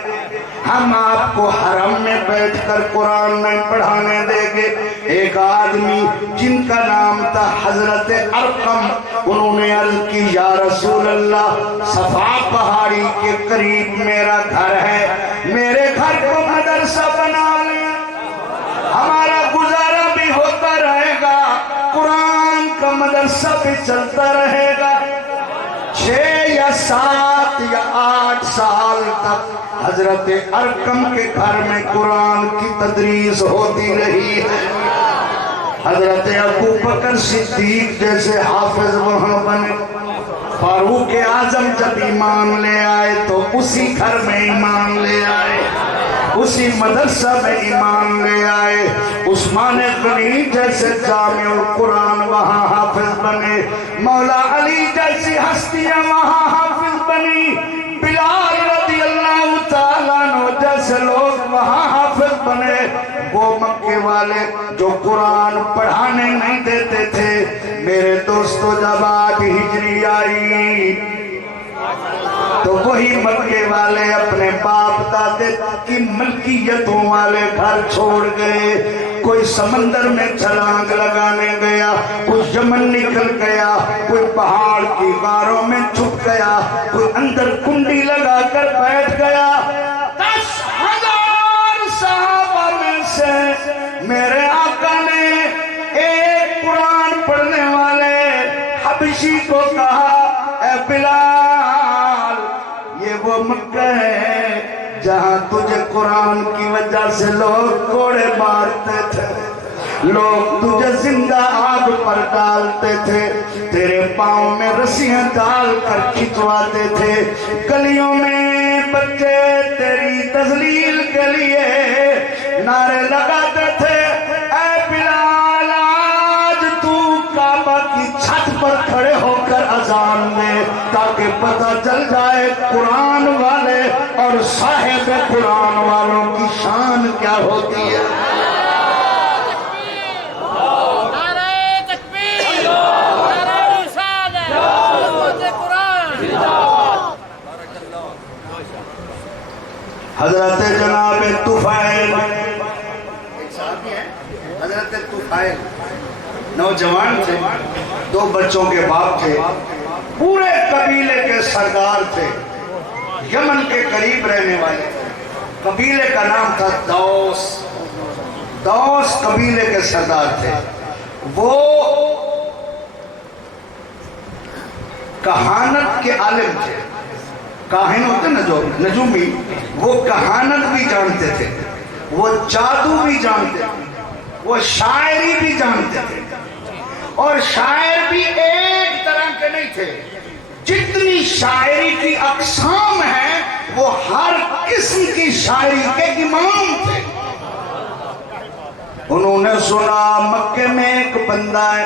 ہم آپ کو حرم میں بیٹھ کر قرآن نہیں پڑھانے دیں گے. ایک آدمی جن کا نام تھا حضرت ارقم، انہوں نے عرض کی یا رسول اللہ، صفا پہاڑی کے قریب میرا گھر ہے، میرے گھر کو مدرسہ بنا لیں، ہمارا گزارا بھی ہوتا رہے گا، قرآن کا مدرسہ بھی چلتا رہے گا. 6 یا 7 یا 8 سال تک حضرت ارقم کے گھر میں قرآن کی تدریس ہوتی رہی ہے. حضرت ابو بکر صدیق جیسے حافظ وہاں بنے. فاروق اعظم جب ایمان لے آئے تو اسی گھر میں ایمان لے آئے، اسی مدرسہ میں ایمان لے آئے. عثمان غنی جیسے جامع القرآن وہاں حافظ بنے، مولا علی جیسی ہستیاں وہاں حافظ بنی، بلال رضی اللہ تعالیٰ عنہ جیسے لوگ وہاں حافظ بنے. وہ مکے والے جو قرآن پڑھانے نہیں دیتے تھے، میرے دوستو جب 8 ہجری آئی تو وہی مکے والے اپنے باپ دادے کی ملکیتوں والے گھر چھوڑ گئے. کوئی سمندر میں چھلانگ لگانے گیا، کوئی یمن نکل گیا، کوئی پہاڑ کی غاروں میں چھپ گیا، کوئی اندر کنڈی لگا کر بیٹھ گیا. 10,000 صحابہ میں سے میرے آقا نے ایک قرآن پڑھنے والے حبشی کو کہا اے بلال، یہ وہ مکہ ہے جہاں تجھے قرآن کی وجہ سے لوگ کوڑے مارتے تھے، لوگ تجھے زندہ آگ پر ڈالتے تھے، تیرے پاؤں میں رسیاں ڈال کر کھچواتے تھے، گلیوں میں بچے تیری تذلیل کے لیے نعرے لگاتے تھے. اے بلال، آج تو کعبہ کی چھت پر کھڑے ہو کر اذان دے تاکہ پتہ چل جائے قرآن والے اور صاحب قرآن والوں کی شان کیا ہوتی ہے. حضرت جناب طفیل، ایک صحابی ہیں حضرت طفیل، نوجوان تھے، 2 بچوں کے باپ تھے، پورے قبیلے کے سردار تھے، یمن کے قریب رہنے والے. قبیلے کا نام تھا دوس. دوس قبیلے کے سردار تھے. وہ کہانت کے عالم تھے. کاہن ہوتے نا جو نجومی، وہ کہانت بھی جانتے تھے، وہ جادو بھی جانتے تھے، وہ شاعری بھی جانتے تھے. اور شاعر بھی ایک طرح کے نہیں تھے، جتنی شاعری کی اقسام ہیں وہ ہر قسم کی شاعری کے امام تھے. انہوں نے سنا مکے میں ایک بندہ ہے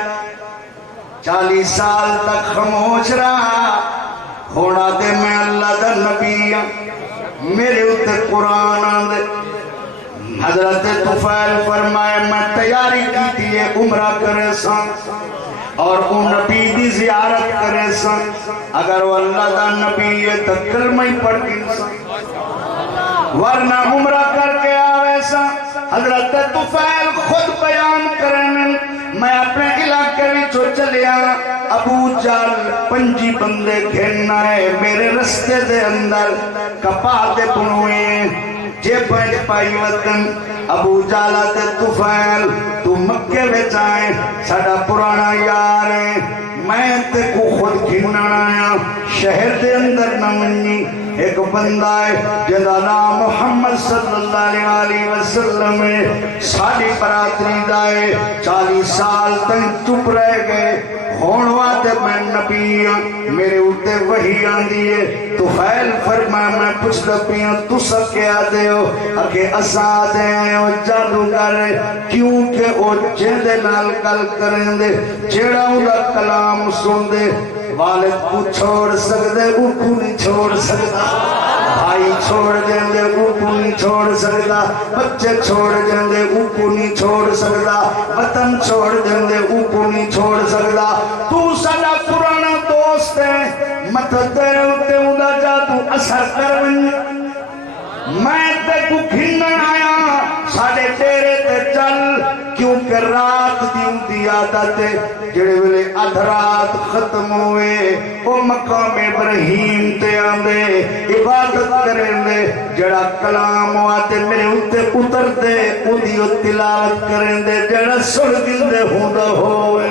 40 سال تک خاموش رہا، ہونا دے میں اللہ دا نبی میرے اتے قرآن آندے. حضرت طفیل فرمائے میں تیاری کی تھی عمرہ کرے سان اور ان نبی دی زیارت کرے سان، اگر وہ اللہ دا نبی ہے تو کلمہ ہی پڑھ گی سان، ورنہ عمرہ کر کے آوے سان. حضرت طفیل خود بیان کرنے میں اپنے علاقے میں جو چلیا، ابو جال 5 بندے گھننا ہے میرے رستے دے اندر، کپا دے بنوئے جے بیٹھ پائی وطن. ابو جالا تے طفیل تو مکے بچ آئے، ساڑا پرانا یار ہے، میں تے کو خود گھننا آیا، شہر دے اندر نہ منی ایک بندہ ہے جدا نام محمد صلی اللہ علیہ وسلم ہے ساڑھی براتری دائے 40 سال تک چپ رہ گئے ہون واتے میں نبی ہوں میرے اٹھے وہی آن دیئے تو فیل فرمایا میں پوچھ دبی ہوں تو سب کیا دے ہو اکے اساد ہیں او جادوگر کیونکہ او جیندے نال گل کریں دے جیڑا دا کلام سن دے والد کو چھوڑ سکدے او کو نہیں چھوڑ سکتا بھائی چھوڑ جیندے او کو نہیں چھوڑ سکتا بچے چھوڑ جیندے او کو نہیں چھوڑ سکتا وطن چھوڑ جیندے او کو نہیں چھوڑ سکتا تو ساڈا پرانا دوست ہے مت تیرے اتے ادا جادو اثر کر میں تے کو گھنن آیا ساڑے ڈیرے تے چل کیونکہ رات دی عادت ہے جڑے ویلے ادھرات ختم ہوئے او مقام ابراہیم تے آندے عبادت کریں دے جڑا کلام آتے میرے اتے اتر دے اودی تلاوت کریں دے جڑا سن دے ہوندا ہوئے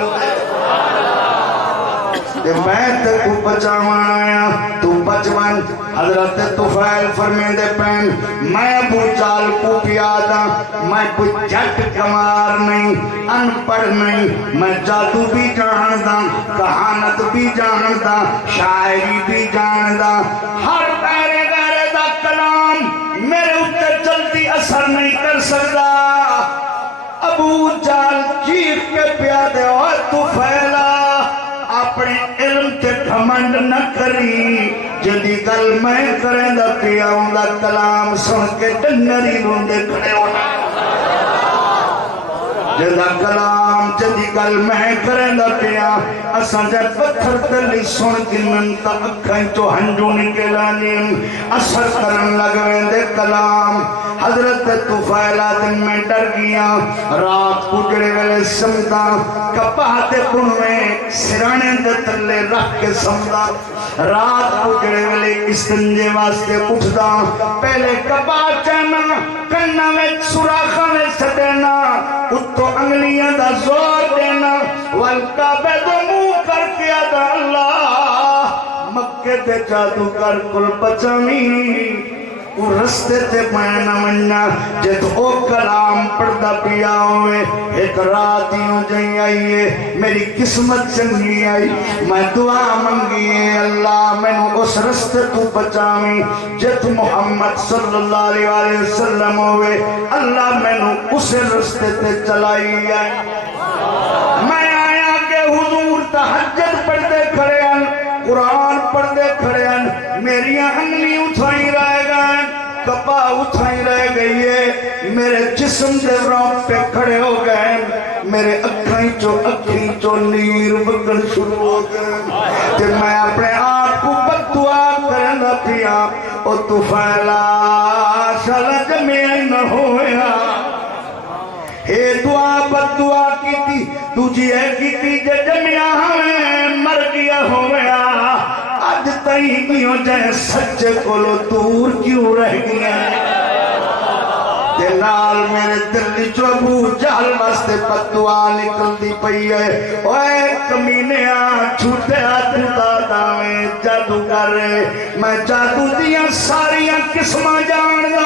میں تے کو بچاوان آیا تو بچوان حضرت طفیل فرمیندے پین میں ابو جال کو پیادا میں کوئی جھٹ کمار نہیں ان پڑھ نہیں میں جادو بھی جاندا کہانت بھی جاندا شاعری بھی جاندا ہر پیرے گارے دا کلام میرے اتے جلدی اثر نہیں کر سکتا ابو جال چیخ کے پیادے اور طفیلہ اپنے علم تے گھمنڈ نہ کری جدی گل میں کریں دا پیا ہوں دا کلام سن کے ڈنگری روندے کھڑے ہونا جدا کلام جدی گل میں کریں دا پیا اساں جب پتھر تلی سن گنن تا اکھائیں چو ہنجو نکلانیم اثر کرن لگویں دے کلام حضرت طفیلہ دن میں ڈر گیا رات پجڑے ویلے سمدہ کپاہ دے کنویں سرانے دے تلے رکھ کے سمدہ رات پجڑے ویلے استنجے واسطے اٹھدا پہلے کپاہ چاہنا کنہ میں سراخہ میں سٹینا اتو انگلیاں دا زور دینا والکعبہ دو منہ کر کے ادا اللہ مکہ دے جادو کر کل بچامی وہ رستے تے پہنا مننا جد او کلام پڑھدا پیا ہوئے ایک رات یوں جائیں آئیے میری قسمت چنگی آئی میں دعا منگیے اللہ میں نے اس رستے تو بچاویں جد محمد صلی اللہ علیہ وسلم ہوئے اللہ میں نے اسے رستے تے چلائی آئی میں آیا کہ حضور تہجد پڑھتے کھڑے ہیں قرآن پڑھتے کھڑے ہیں میری انگلی اٹھائی رہ گئے کپا اٹھائی رہ گئی ہے میرے جسم دے رام پہ کھڑے ہو گئے میرے اکھیں چو نیر بکن شروع ہو گئے کہ میں اپنے آپ کو بددعا کرنا پیا او طفیلہ شلج میں نہ ہویا اے دعا بددعا کی تھی تجھے کی تھی جمعہ ہمیں مر گیا ہویا آج تئیں کیوں جائے سچ کولو دور کیوں رہ گیا نال میرے دل جو ابو جہل واسطے بددعا نکل دی پئی ہے اوے کمینیاں چھوٹے ہاتھ دادا میں جادو کر میں جادو دیاں ساریاں قسماں جاندا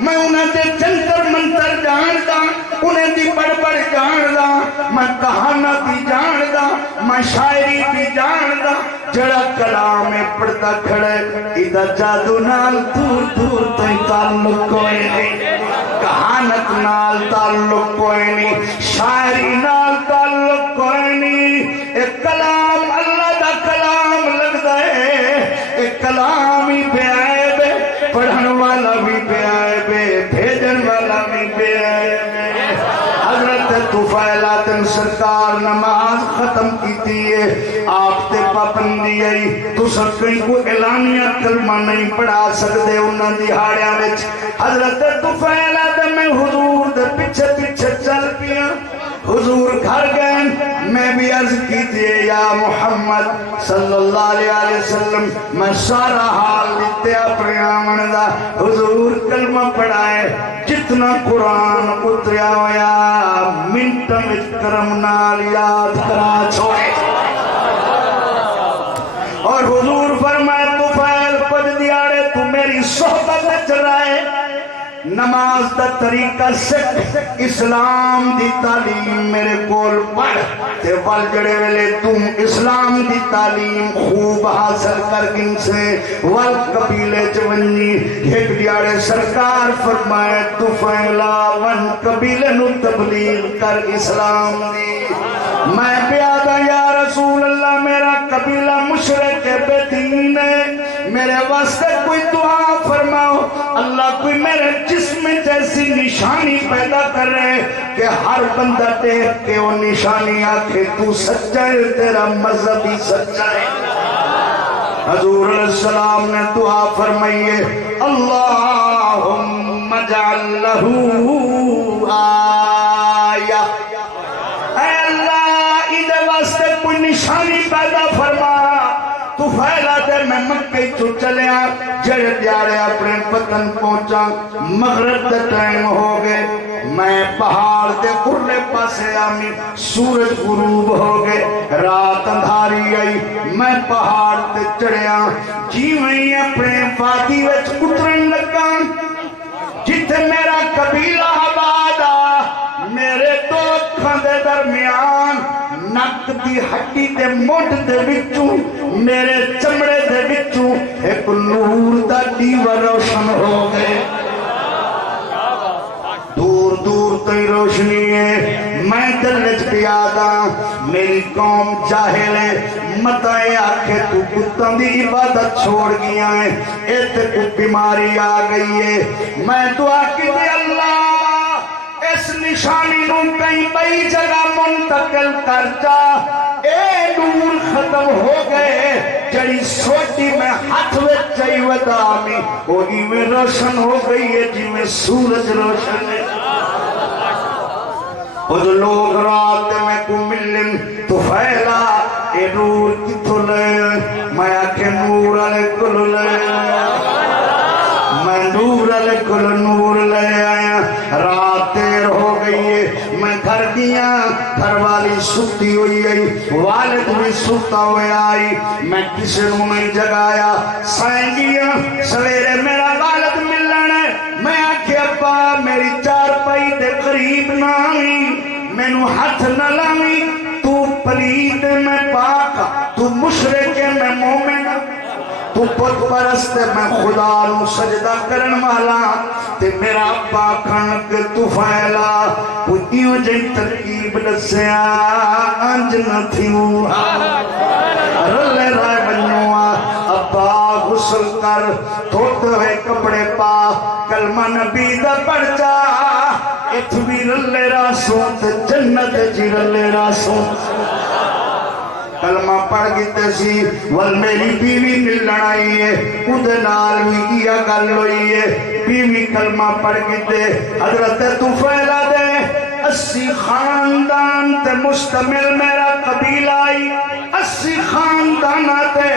میں انہیں دے جنتر منتر جاندا انہیں دی بڑ جاندا میں کہانت بھی جاندا میں شاعری بھی جاندا جڑا کلام پڑھتا کھڑے ادھر جادو نال دور دور تائیں تعلق کوئی نہیں کہانت نال تعلق کوئی نہیں شاعری نال تعلق کوئی نہیں ایک کلام اللہ دا کلام لگتا ہے ایک کلام ہی بے عیب ہے پڑھن والا بھی بے عیب ہے بھیجن والا بھی بے عیب ہے حضرت طفیلہ دن سرکار نماز ختم کی تھی آپ تے پابندی آئی تو سب کہیں کو اعلانیہ کلمہ نہیں پڑھا سکتے انہاں دی ہاڑیاں وچ حضرت طفیلہ دن میں حضور دے پیچھے پیچھے چل پیا حضور گھر گئے میں بھی عرض کی تھی یا محمد صلی اللہ علیہ وسلم میں سارا حال دیتے اپنے آمن دا حضور کلمہ پڑھائے جتنا قرآن اتریا ہویا منٹ میں کرم نال یاد کرا چھوڑے اور اور حضور فرمائے طفیل پج دیاڑے تو میری صحبت چ رہے نماز دا طریقہ سکھ اسلام دی تعلیم میرے کول پڑھ تے ول جڑے ویلے تم اسلام دی تعلیم خوب حاصل کر گن سے ول قبیلے چ ونجی ایک دیاڑے سرکار فرمائے طفیلا ون قبیلے نو تبلیغ کر اسلام دی میں پیادا یا رسول اللہ میرا قبیلہ مشرک بے دین ہے میرے واسطے کوئی دعا فرماؤ اللہ کوئی میرے جسم میں جیسی نشانی پیدا کر رہے کہ ہر بندہ دیکھ کے وہ نشانی آکھے تو سچا ہے تیرا مذہب ہی سچا ہے حضور علیہ السلام نے دعا فرمائیے اللہم اجعل لہو آیہ اے اللہ ادھے واسطے کوئی نشانی پیدا فرما تو پھیلا دے میں مکہ تو چلیا جڑے دیارے اپنے وطن پہنچا مغرب دے ٹائم ہو گئے میں پہاڑ دے قرلے پاسے آمی سورج غروب ہو گئے رات اندھاری آئی میں پہاڑ دے چڑھیا جیویں اپنے وادی وچ اترن لگا جتے میرا قبیلہ آباد آ میرے دو کھاندے درمیان نک دی ہڈی دے موٹ دے وچوں میرے چمڑے دے وچوں ایک نور دا دیوا روشن ہو گئے دور دور تئی روشنی ہے میں دلچ پیادا میری قوم جاہل ہے متائے آکھے تو کتوں دی عبادت چھوڑ گیا ہے ایتے کو بیماری آ گئی ہے میں دعا کی دے اللہ اس نشانی نوں کہیں بئی جگہ منتقل کر جا اے نور ختم ہو گئے جڑی سوٹی میں ہاتھ وچ چاہی ودامی وہی میں روشن ہو گئی ہے جی میں سورج روشن ہے اور لوگ رات میں کو ملن تو پھیلا اے نور کتھو لے میں آکھے نور علیہ کل لے میں نور علیہ کل نور لے آیا رات دیر ہو گئی ہے میں گھر گیا گھر والی ستی ہوئی آئی والد بھی ستا ہوئے آئی میں کسی نو میں جگایا سائیں گیا سویرے میرا والد ملنا ہے میں آکھے ابا میری چار پائی دے قریب نہ آئی میں نو ہاتھ نہ لائی تو پلید میں پاک تو مشرک میں مومن تو پت پرست میں خدا نو سجدہ کرن والا تے میرا ابا کھنک تو پھیلا پتیوں جن ترکیب دسیا انج نہ تھیوں رلے رائے بنیوا ابا غسل کر دھوتے ہوئے کپڑے پا کلمہ نبی دا پڑھ جا ات بھی رلے راسوں تے جنت جی رلے راسوں کلمہ پڑھ گیتے سی وال میری بیوی ملن آئی ہے ادھے نال بھی کیا گل ہوئی ہے بیوی کلمہ پڑھ گیتے حضرت طفیلہ دے 80 خاندان تے مشتمل میرا قبیلہ آئی 80 خاندانہ تے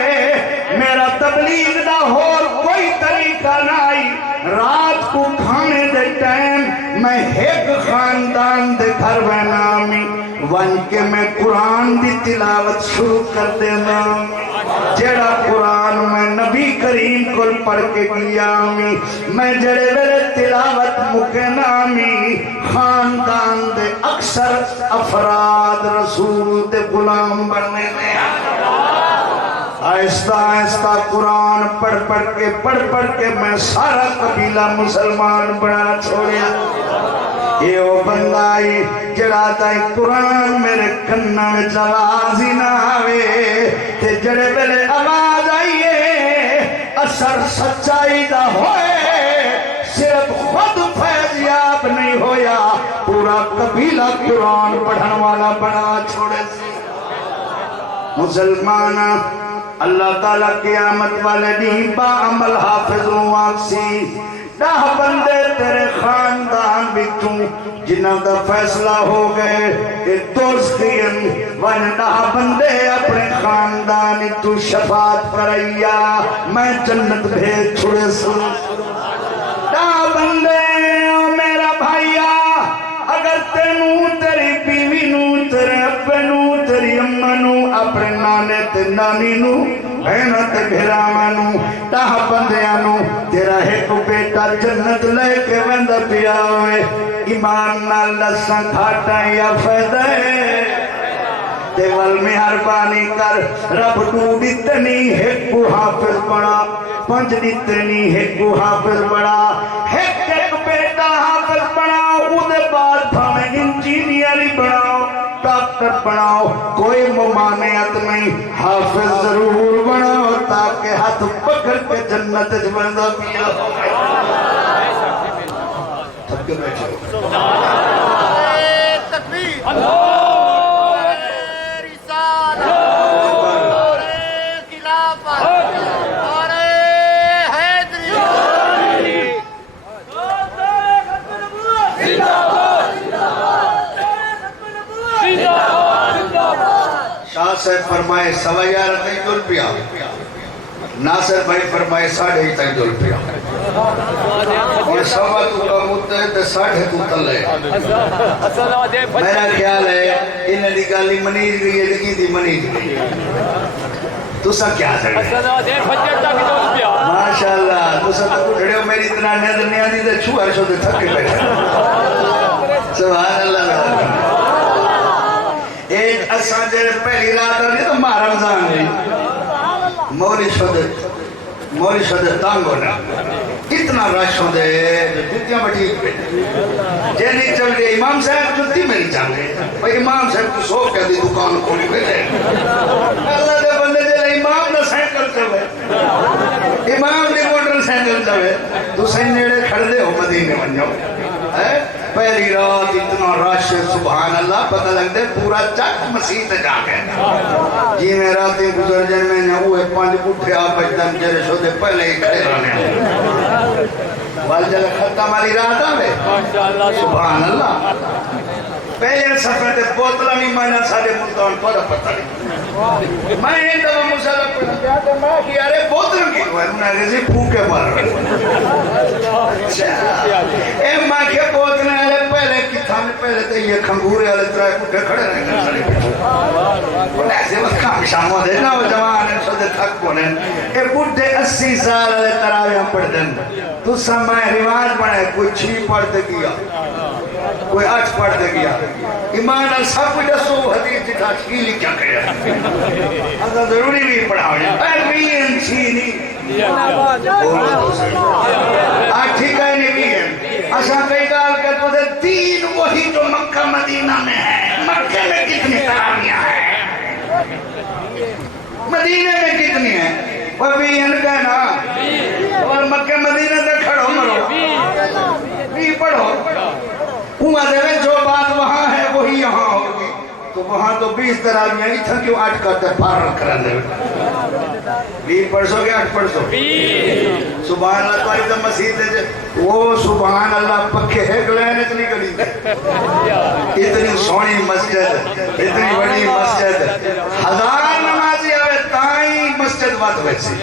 میرا تبلیغ دا ہور کوئی طریقہ نہ آئی رات کو کھانے دے ٹائم میں ایک خاندان دے گھر بینامی ون کے میں قرآن دی تلاوت شروع کر دینا جڑا قرآن میں نبی کریم کو پڑھ کے گیا میں جڑے ویلے تلاوت مکے نامی خاندان دے اکثر افراد رسول دے غلام بننے میں آہستہ آہستہ قرآن پڑھ کے میں سارا قبیلہ مسلمان بنا چھوڑیا یہ وہ بندہ آئی جڑا تائی قرآن میرے کنہ میں آواز ہی نہ آوے تے جڑے ویلے آواز آئیے اثر سچائی دا ہوئے صرف خود فیضیاب نہیں ہویا پورا قبیلہ قرآن پڑھن والا بنا چھوڑے سے مسلمان اللہ تعالیٰ قیامت والے دین با عمل حافظ واقسی 10 بندے تیرے خاندان بچوں جنہاں دا فیصلہ ہو گئے کہ دوستین ون 10 بندے اپنے خاندان تو شفاعت کریا میں جنت بھیج چھوڑے سن 10 بندے میرا بھائیا اگر تینوں تیری بیوی نو تیرے ابے نو تیری اماں نو اپنے نانے تے نانی نو محنت بھراواں تاہ بندیاں تیرا ایک بیٹا جنت لے کے وند پیا ہوئے ایمان نال لساں گھاٹا یا فائدہ ہے دیوال میں حربانی کر رب تو دیتنی ایک کو حافظ بڑا پنج دیتنی ایک کو حافظ بڑا ایک بیٹا حافظ بڑا اودے بعد بھاویں انجینئر بناؤ ڈاکٹر بناؤ کوئی ممانعت نہیں حافظ ضرور بناؤ تاکہ ہاتھ پکڑ کے جنت بندہ پیا تھک کے بیٹھے تکبیر شاہ صاحب فرمائے 1,000 تئی دل پیا ناصر بھائی فرمائے 2.5 تئی دل پیا یہ سوا تو کا مدد ہے تو 2.5 تو تلے میرا خیال ہے انہیں دی گالی منیج گئی ہے لگی دی منیج گئی تو سا کیا سکتے ماشاءاللہ تو سا تک اٹھڑے ہو میری اتنا نیند نہیں آدھی دے چھو عرشو دے تھک کے بیٹھے سبحان اللہ ایک اساں جڑے پہلی رات نہیں تو ماہ رمضان نہیں مولی شدت تانگ ہونا اتنا رش ہوں دے جو جتیاں بٹھیک بیٹھے جے نہیں چل گئے امام صاحب جتی میں نہیں چاہتے بھئی امام صاحب کو سو کیا دی دکان کھولی بیٹھے اللہ دے بندے جے امام نہ سینکل چلے امام نے موٹر سینکل چلے تو سین نیڑے کھڑ دے ہو مدینے بن جاؤ پہلی رات اتنا رش سبحان اللہ پتہ لگ دے پورا چک مسیح تے جا گئے جی میں راتیں گزر جن میں نے ہوئے 5 پٹھے آپ بجدن جرے شو دے پہلے ہی کھڑے رہنے والجل ختم والی رات آوے سبحان اللہ پہلے سفر تے بوتلا نہیں مانا سارے ملتان پر پتہ نہیں میں ایک دفعہ مسئلہ پڑھا گیا کہ میں کہ یارے بوتل کی ہوئے انہوں نے کسی پھوکے مار رہے اے ماں کے بوتل والے پہلے کتھا میں پہلے تے یہ کھنگورے والے ترائے پٹھے کھڑے رہے گا سارے پٹھے ایسے وقت کام شاموں دے نا وہ جوان ہیں سو دے تھک کونے اے بڑھے 80 سال والے تراویاں پڑھ دیں تو سمائے رواج بڑھے کوئی 6 پڑھتے گیا کوئی 8 پڑھتے گیا ایمان ال سب کچھ دسو حدیث جتا شکیلی کیا کریا اگر ضروری بھی پڑھاؤ اے بھی انچی نہیں ٹھیک ہے نہیں بھی ہے اچھا کئی گال کہ تو دے دین وہی جو مکہ مدینہ میں ہے مکہ میں کتنی تراویاں ہیں مدینہ میں کتنی ہیں وہ بھی ان کا نا اور مکہ مدینہ تے کھڑو مرو بھی پڑھو وہاں دے جو بات وہاں ہے وہی یہاں ہوگی تو وہاں تو 20 تراویاں ہی تھا کیوں 8 کرتے پار کرا دے 20 پڑھو گے 8 پڑھو سبحان اللہ تو ایک مسجد ہے وہ سبحان اللہ پکے ہے گلین اتنی گلی اتنی سونی مسجد اتنی بڑی مسجد 1000 نمازی آوے تائیں مسجد بات ویسی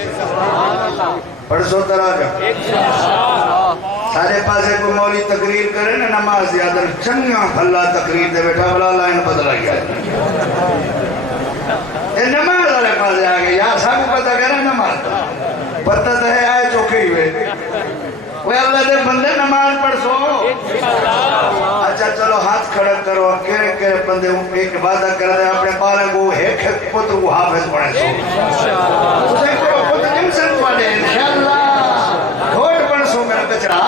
پڑھو تراویاں سارے پاسے کو مولی تقریر کرے نا نماز یادر چنگا اللہ تقریر دے بیٹھا بلا لائن بدلا گیا اے نماز والے پاسے آگئے یا سب کو پتہ کرے نماز پتہ تو ہے آئے چوکے ہوئے وہ اللہ دے بندے نماز پڑھ سو اچھا چلو ہاتھ کھڑا کرو کہے بندے ایک وعدہ کر دے اپنے بالے کو ایک پتر کو حافظ پڑھے سو اسے کو پتر جمسن پڑھے انشاءاللہ گھوٹ پڑھ سو میرا بچرا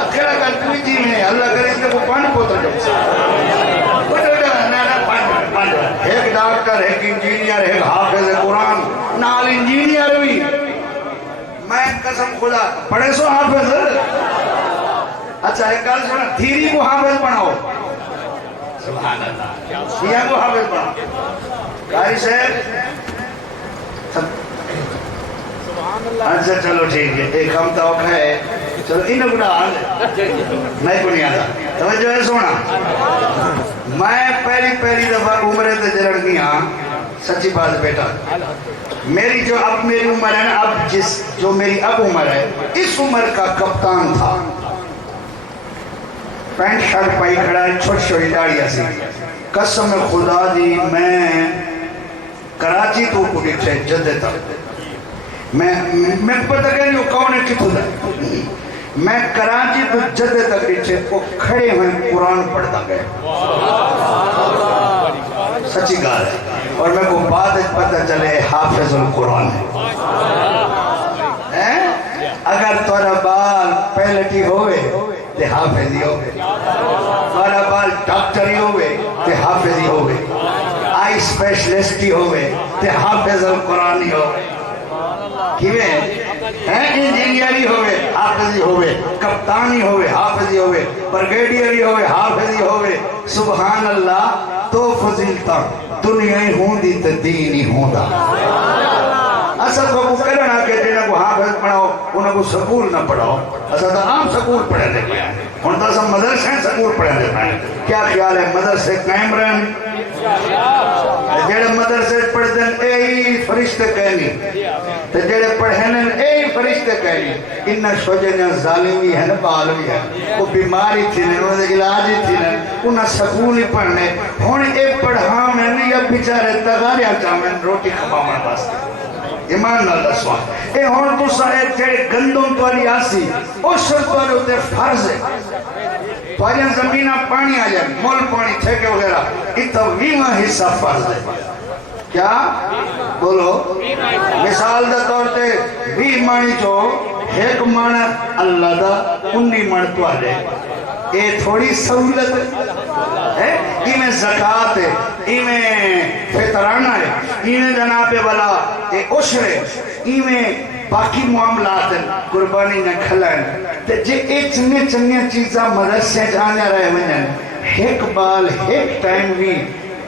اکھڑا کر کوئی جی میں اللہ کرے اس کو پان پوتر جمسن پتر جا ایک ڈاکٹر ایک انجینئر ایک حافظ قرآن نال انجینئر بھی میں قسم خدا پڑھے سو حافظ اچھا ایک گل سنا دھیری کو حافظ بناؤ سبحان اللہ سیاہ کو حافظ بناؤ قاری صاحب اچھا چلو ٹھیک ہے ایک ہم توقع ہے چلو انہیں گناہ میں کو نہیں آتا توجہ ہے سونا میں پہلی دفعہ عمرے تے جلڑ گیا سچی بات بیٹا میری جو اب میری عمر ہے نا اب جو میری اب عمر ہے اس عمر کا کپتان تھا پینٹ شرٹ پائی کھڑا ہے چھوٹ چھوٹی داڑیاں سی قسم خدا دی میں کراچی تو کو ڈٹھے جدے تک میں پتہ کہ نہیں کون ہے کتوں دا میں کراچی تو جدے تک ڈیچے وہ کھڑے ہوئے قرآن پڑھتا گئے سچی گال ہے اور میں کو بعد پتہ چلے حافظ القرآن ہے اگر تورا بال پہلٹی ہوئے تے حافظ ہی ہوئے تورا بال ڈاکٹر ہی ہوئے تے حافظ ہی ہوئے آئی اسپیشلسٹ ہی ہوئے تے حافظ القرآن ہی ہوئے کیویں انجینئری ہوئے حافظی ہوئے کپتانی ہوئے حافظی ہوئے برگیڈیری ہوئے حافظی ہوئے سبحان اللہ تو فضیلتا دنیا ہی ہوں دی تے دین ہی ہوں دا اصل کو کرنا کہ جنہاں کو حافظ پڑھاؤ انہاں کو سکول نہ پڑھاؤ اصل تو عام سکول پڑھے دے پڑھے ان تو سب مدرسے ہیں سکول پڑھے دے پڑھے کیا خیال ہے مدرسے قائم رہن جڑے مدرسے پڑھ دیں اے فرشتے کہنی تو جڑے پڑھنے اے فرشتے کہنی انہا شوجنیا ظالمی ہے نا بالوی ہے وہ بیماری تھی انہوں نے علاجی تھی انہا سکول ہی پڑھنے ہون اے پڑھا میں نے یا بیچارے تغاریا چاہمیں روٹی کھپاؤں واسطے ایمان اللہ سوان اے ہون تو سارے جڑے گندوں تو علی آسی اس شرط والے ہوتے فرض ہے تو آجاں زمینہ پانی آ جائے مول پانی تھیکے وغیرہ اتنا ویمہ حصہ فرض ہے کیا؟ بولو مثال دا طور تے 20 مانی چو ایک مانا اللہ دا 19 مان تو آ جائے اے تھوڑی سہولت ہے ایمیں زکاة ہے ایمیں فطرانہ ہے ایمیں جناب والا اے عشر ہے ایمیں باقی معاملات ہیں قربانی نہ کھلائیں تے جے ایک چنگے چیزاں مدرسے جانے رہے ہوئے ایک بال ایک ٹائم بھی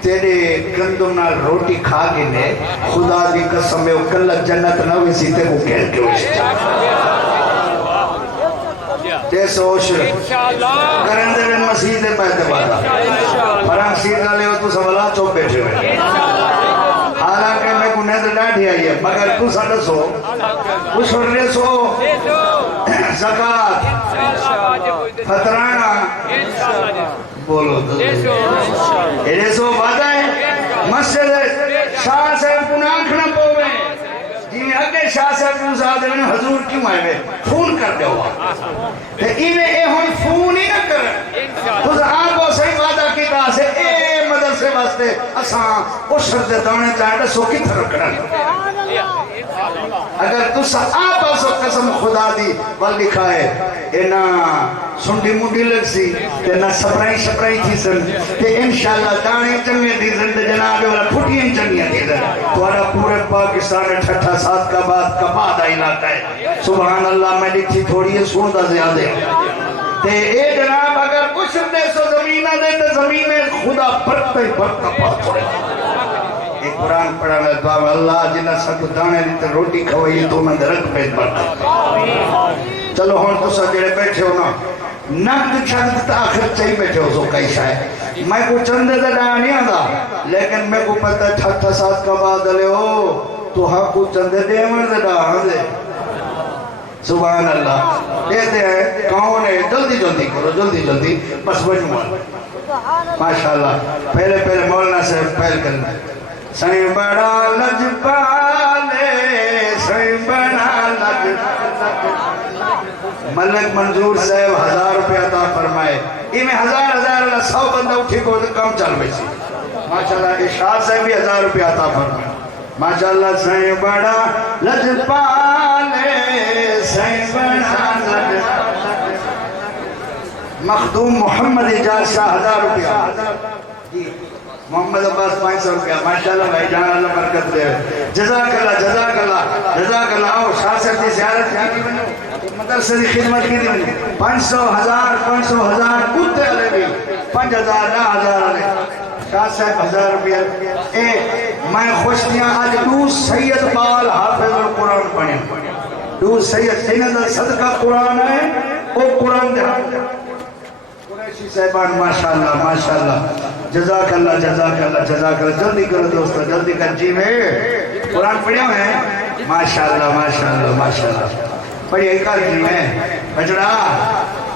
تیرے گندم نال روٹی کھا کے نے خدا دی قسم ہے کل جنت نہ ویسی تے کو کہہ کے ہوئی جیسے عشر کرندے میں مسیح دے پہتے بادا فرانک سیر گالے ہو تو سوالا چوب بیٹھے ہوئے حالانکہ میں کو نیدر ڈاڑھی آئی ہے مگر تو ساڑھا سو اس ورلے سو زکاة فطرانہ بولو تو ایرے سو وعدہ ہے مسجد شاہ صاحب کو ناکھنا پوے جی میں اگے شاہ صاحب کو ساتھ میں حضور کیوں آئے ہوئے فون کر دے ہوا تے ایویں اے ہوئی فون ہی نہ کر تو آپ کو صحیح وعدہ کی کہا سے اے مدرسے واسطے اساں اس شرط دانے چاہتے سو کی طرح کرنا اگر تو آپ آسو قسم خدا دی بل لکھا ہے اینا سنڈی مڈی لگ سی اینا سپرائی تھی سن کہ انشاءاللہ دانے چنگے تھی سن جناب والا پھٹیاں چنگیاں تھی سن تو آرہ پورے پاکستان میں 68 کا بعد کپا دا علاقہ ہے سبحان اللہ میں لکھی تھوڑی ہے سوندہ زیادہ تے اے جناب اگر کچھ دے سو زمینہ دے تو زمین میں خدا برکتا ہی برکتا پاس چھوڑے ایک قرآن پڑھانا دعا اللہ جنہ سب دانے لیتے روٹی کھوائی تو میں درک پیٹ برکتا چلو ہون تو سجڑے بیٹھے ہو نا نقد چند تا آخر چاہی بیٹھے ہو سو کئی شاہ میں کو چند دے ڈایا نہیں آدھا لیکن میں کو پتہ 68 کا بعد لے ہو تو ہاں کو چند دے من دے ڈایا دے سبحان اللہ دیتے ہیں کون ہے جلدی کرو جلدی بس بجمع ماشاءاللہ پہلے مولانا سے پہل کرنا سائیں بڑا لجپالے سائیں بڑا لجپالے ملک منظور صاحب 1000 روپے عطا فرمائے میں 1000 اللہ 100 بندہ اٹھی کو کم چل بیسی ماشاءاللہ اشار صاحب بھی 1000 روپے عطا فرمائے ماشاءاللہ سائیں بڑا لجپالے سائیں بڑا لجپالے مخدوم محمد اجاز شاہ 1000 روپے محمد عباس 500 روپیہ ماشاءاللہ بھائی جان اللہ برکت دے جزاک اللہ آؤ شاہ صاحب دی زیارت کی بنو مدرسے دی خدمت کی دی بنو 500,000 کتے علیہ بھی 5,000 نہ 1,000 علیہ شاہ صاحب 1000 روپیہ اے میں خوش دیاں آج 2 سید بال حافظ القرآن پڑھیں 2 سید جنہاں صدقہ قرآن ہے وہ قرآن دے قریشی صاحبان ماشاءاللہ جزاک اللہ جلدی کرو دوستو جلدی کر جی میں قرآن پڑھے ہوئے ہیں ماشاءاللہ پڑھے ایک آج جی میں بچڑا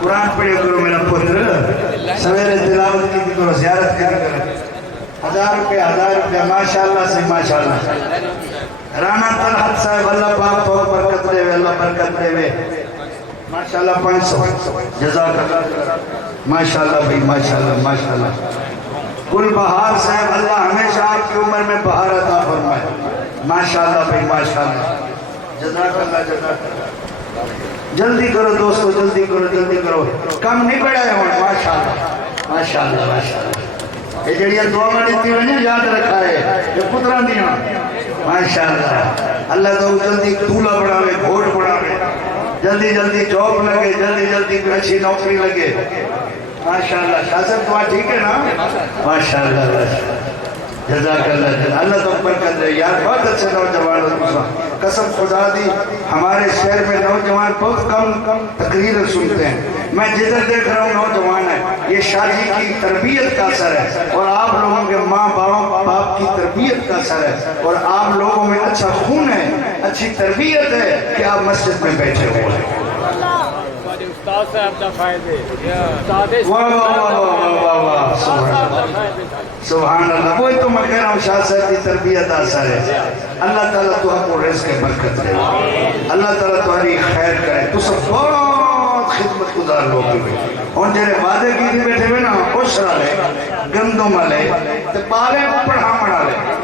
قرآن پڑھے کرو میرا پتر سویرے تلاوت کی کرو زیارت کی کرو 1000 روپے ماشاءاللہ سے ماشاءاللہ رانا طلحت صاحب اللہ پاک تو برکت دے وے، اللہ برکت دے وے، ماشاءاللہ 500 جزاک اللہ، ماشاءاللہ بھائی ماشاءاللہ ماشاءاللہ۔ گل بہار صاحب اللہ ہمیشہ آپ کی عمر میں بہار عطا فرمائے، ماشاءاللہ بھائی ماشاءاللہ، جزاک اللہ جزاک اللہ۔ جلدی کرو دوستو، جلدی کرو، کم نہیں بڑھائے ہوں، ماشاءاللہ ماشاءاللہ ماشاءاللہ۔ یہ جڑیاں دعا میں دیتی ہوئی نہیں یاد رکھا ہے، یہ پتران دیاں، ماشاءاللہ۔ اللہ تو جلدی طولہ بڑھاوے، گھوڑ بڑھاوے، جلدی جاب لگے، جلدی اچھی نوکری لگے، ماشاءاللہ۔ شاہ صاحب دعا ٹھیک ہے نا؟ ماشاءاللہ جزاک اللہ، اللہ تو برکت دے یار، بہت اچھے نوجوان ہو، قسم خدا دی ہمارے شہر میں نوجوان بہت کم تقریر سنتے ہیں، میں جدھر دیکھ رہا ہوں نوجوان ہے، یہ شادی کی تربیت کا اثر ہے، اور آپ لوگوں کے ماں باپ کی تربیت کا اثر ہے، اور آپ لوگوں میں اچھا خون ہے، اچھی تربیت ہے کہ آپ مسجد میں بیٹھے ہوئے ہیں۔ استاد صاحب دا فائدے، واہ واہ واہ واہ واہ، سبحان اللہ۔ وہی تو میں کہہ رہا ہوں شاہ صاحب کی تربیت اثر ہے۔ اللہ تعالیٰ تو آپ کو رزق برکت دے، اللہ تعالیٰ تمہاری خیر کرے، تو سب بہت خدمت گزار لوگ ہوئے، اور جنہیں وعدے کی تھی بیٹھے ہوئے نا، خوش رہے، گندم والے، پالے پڑھا مڑا لے۔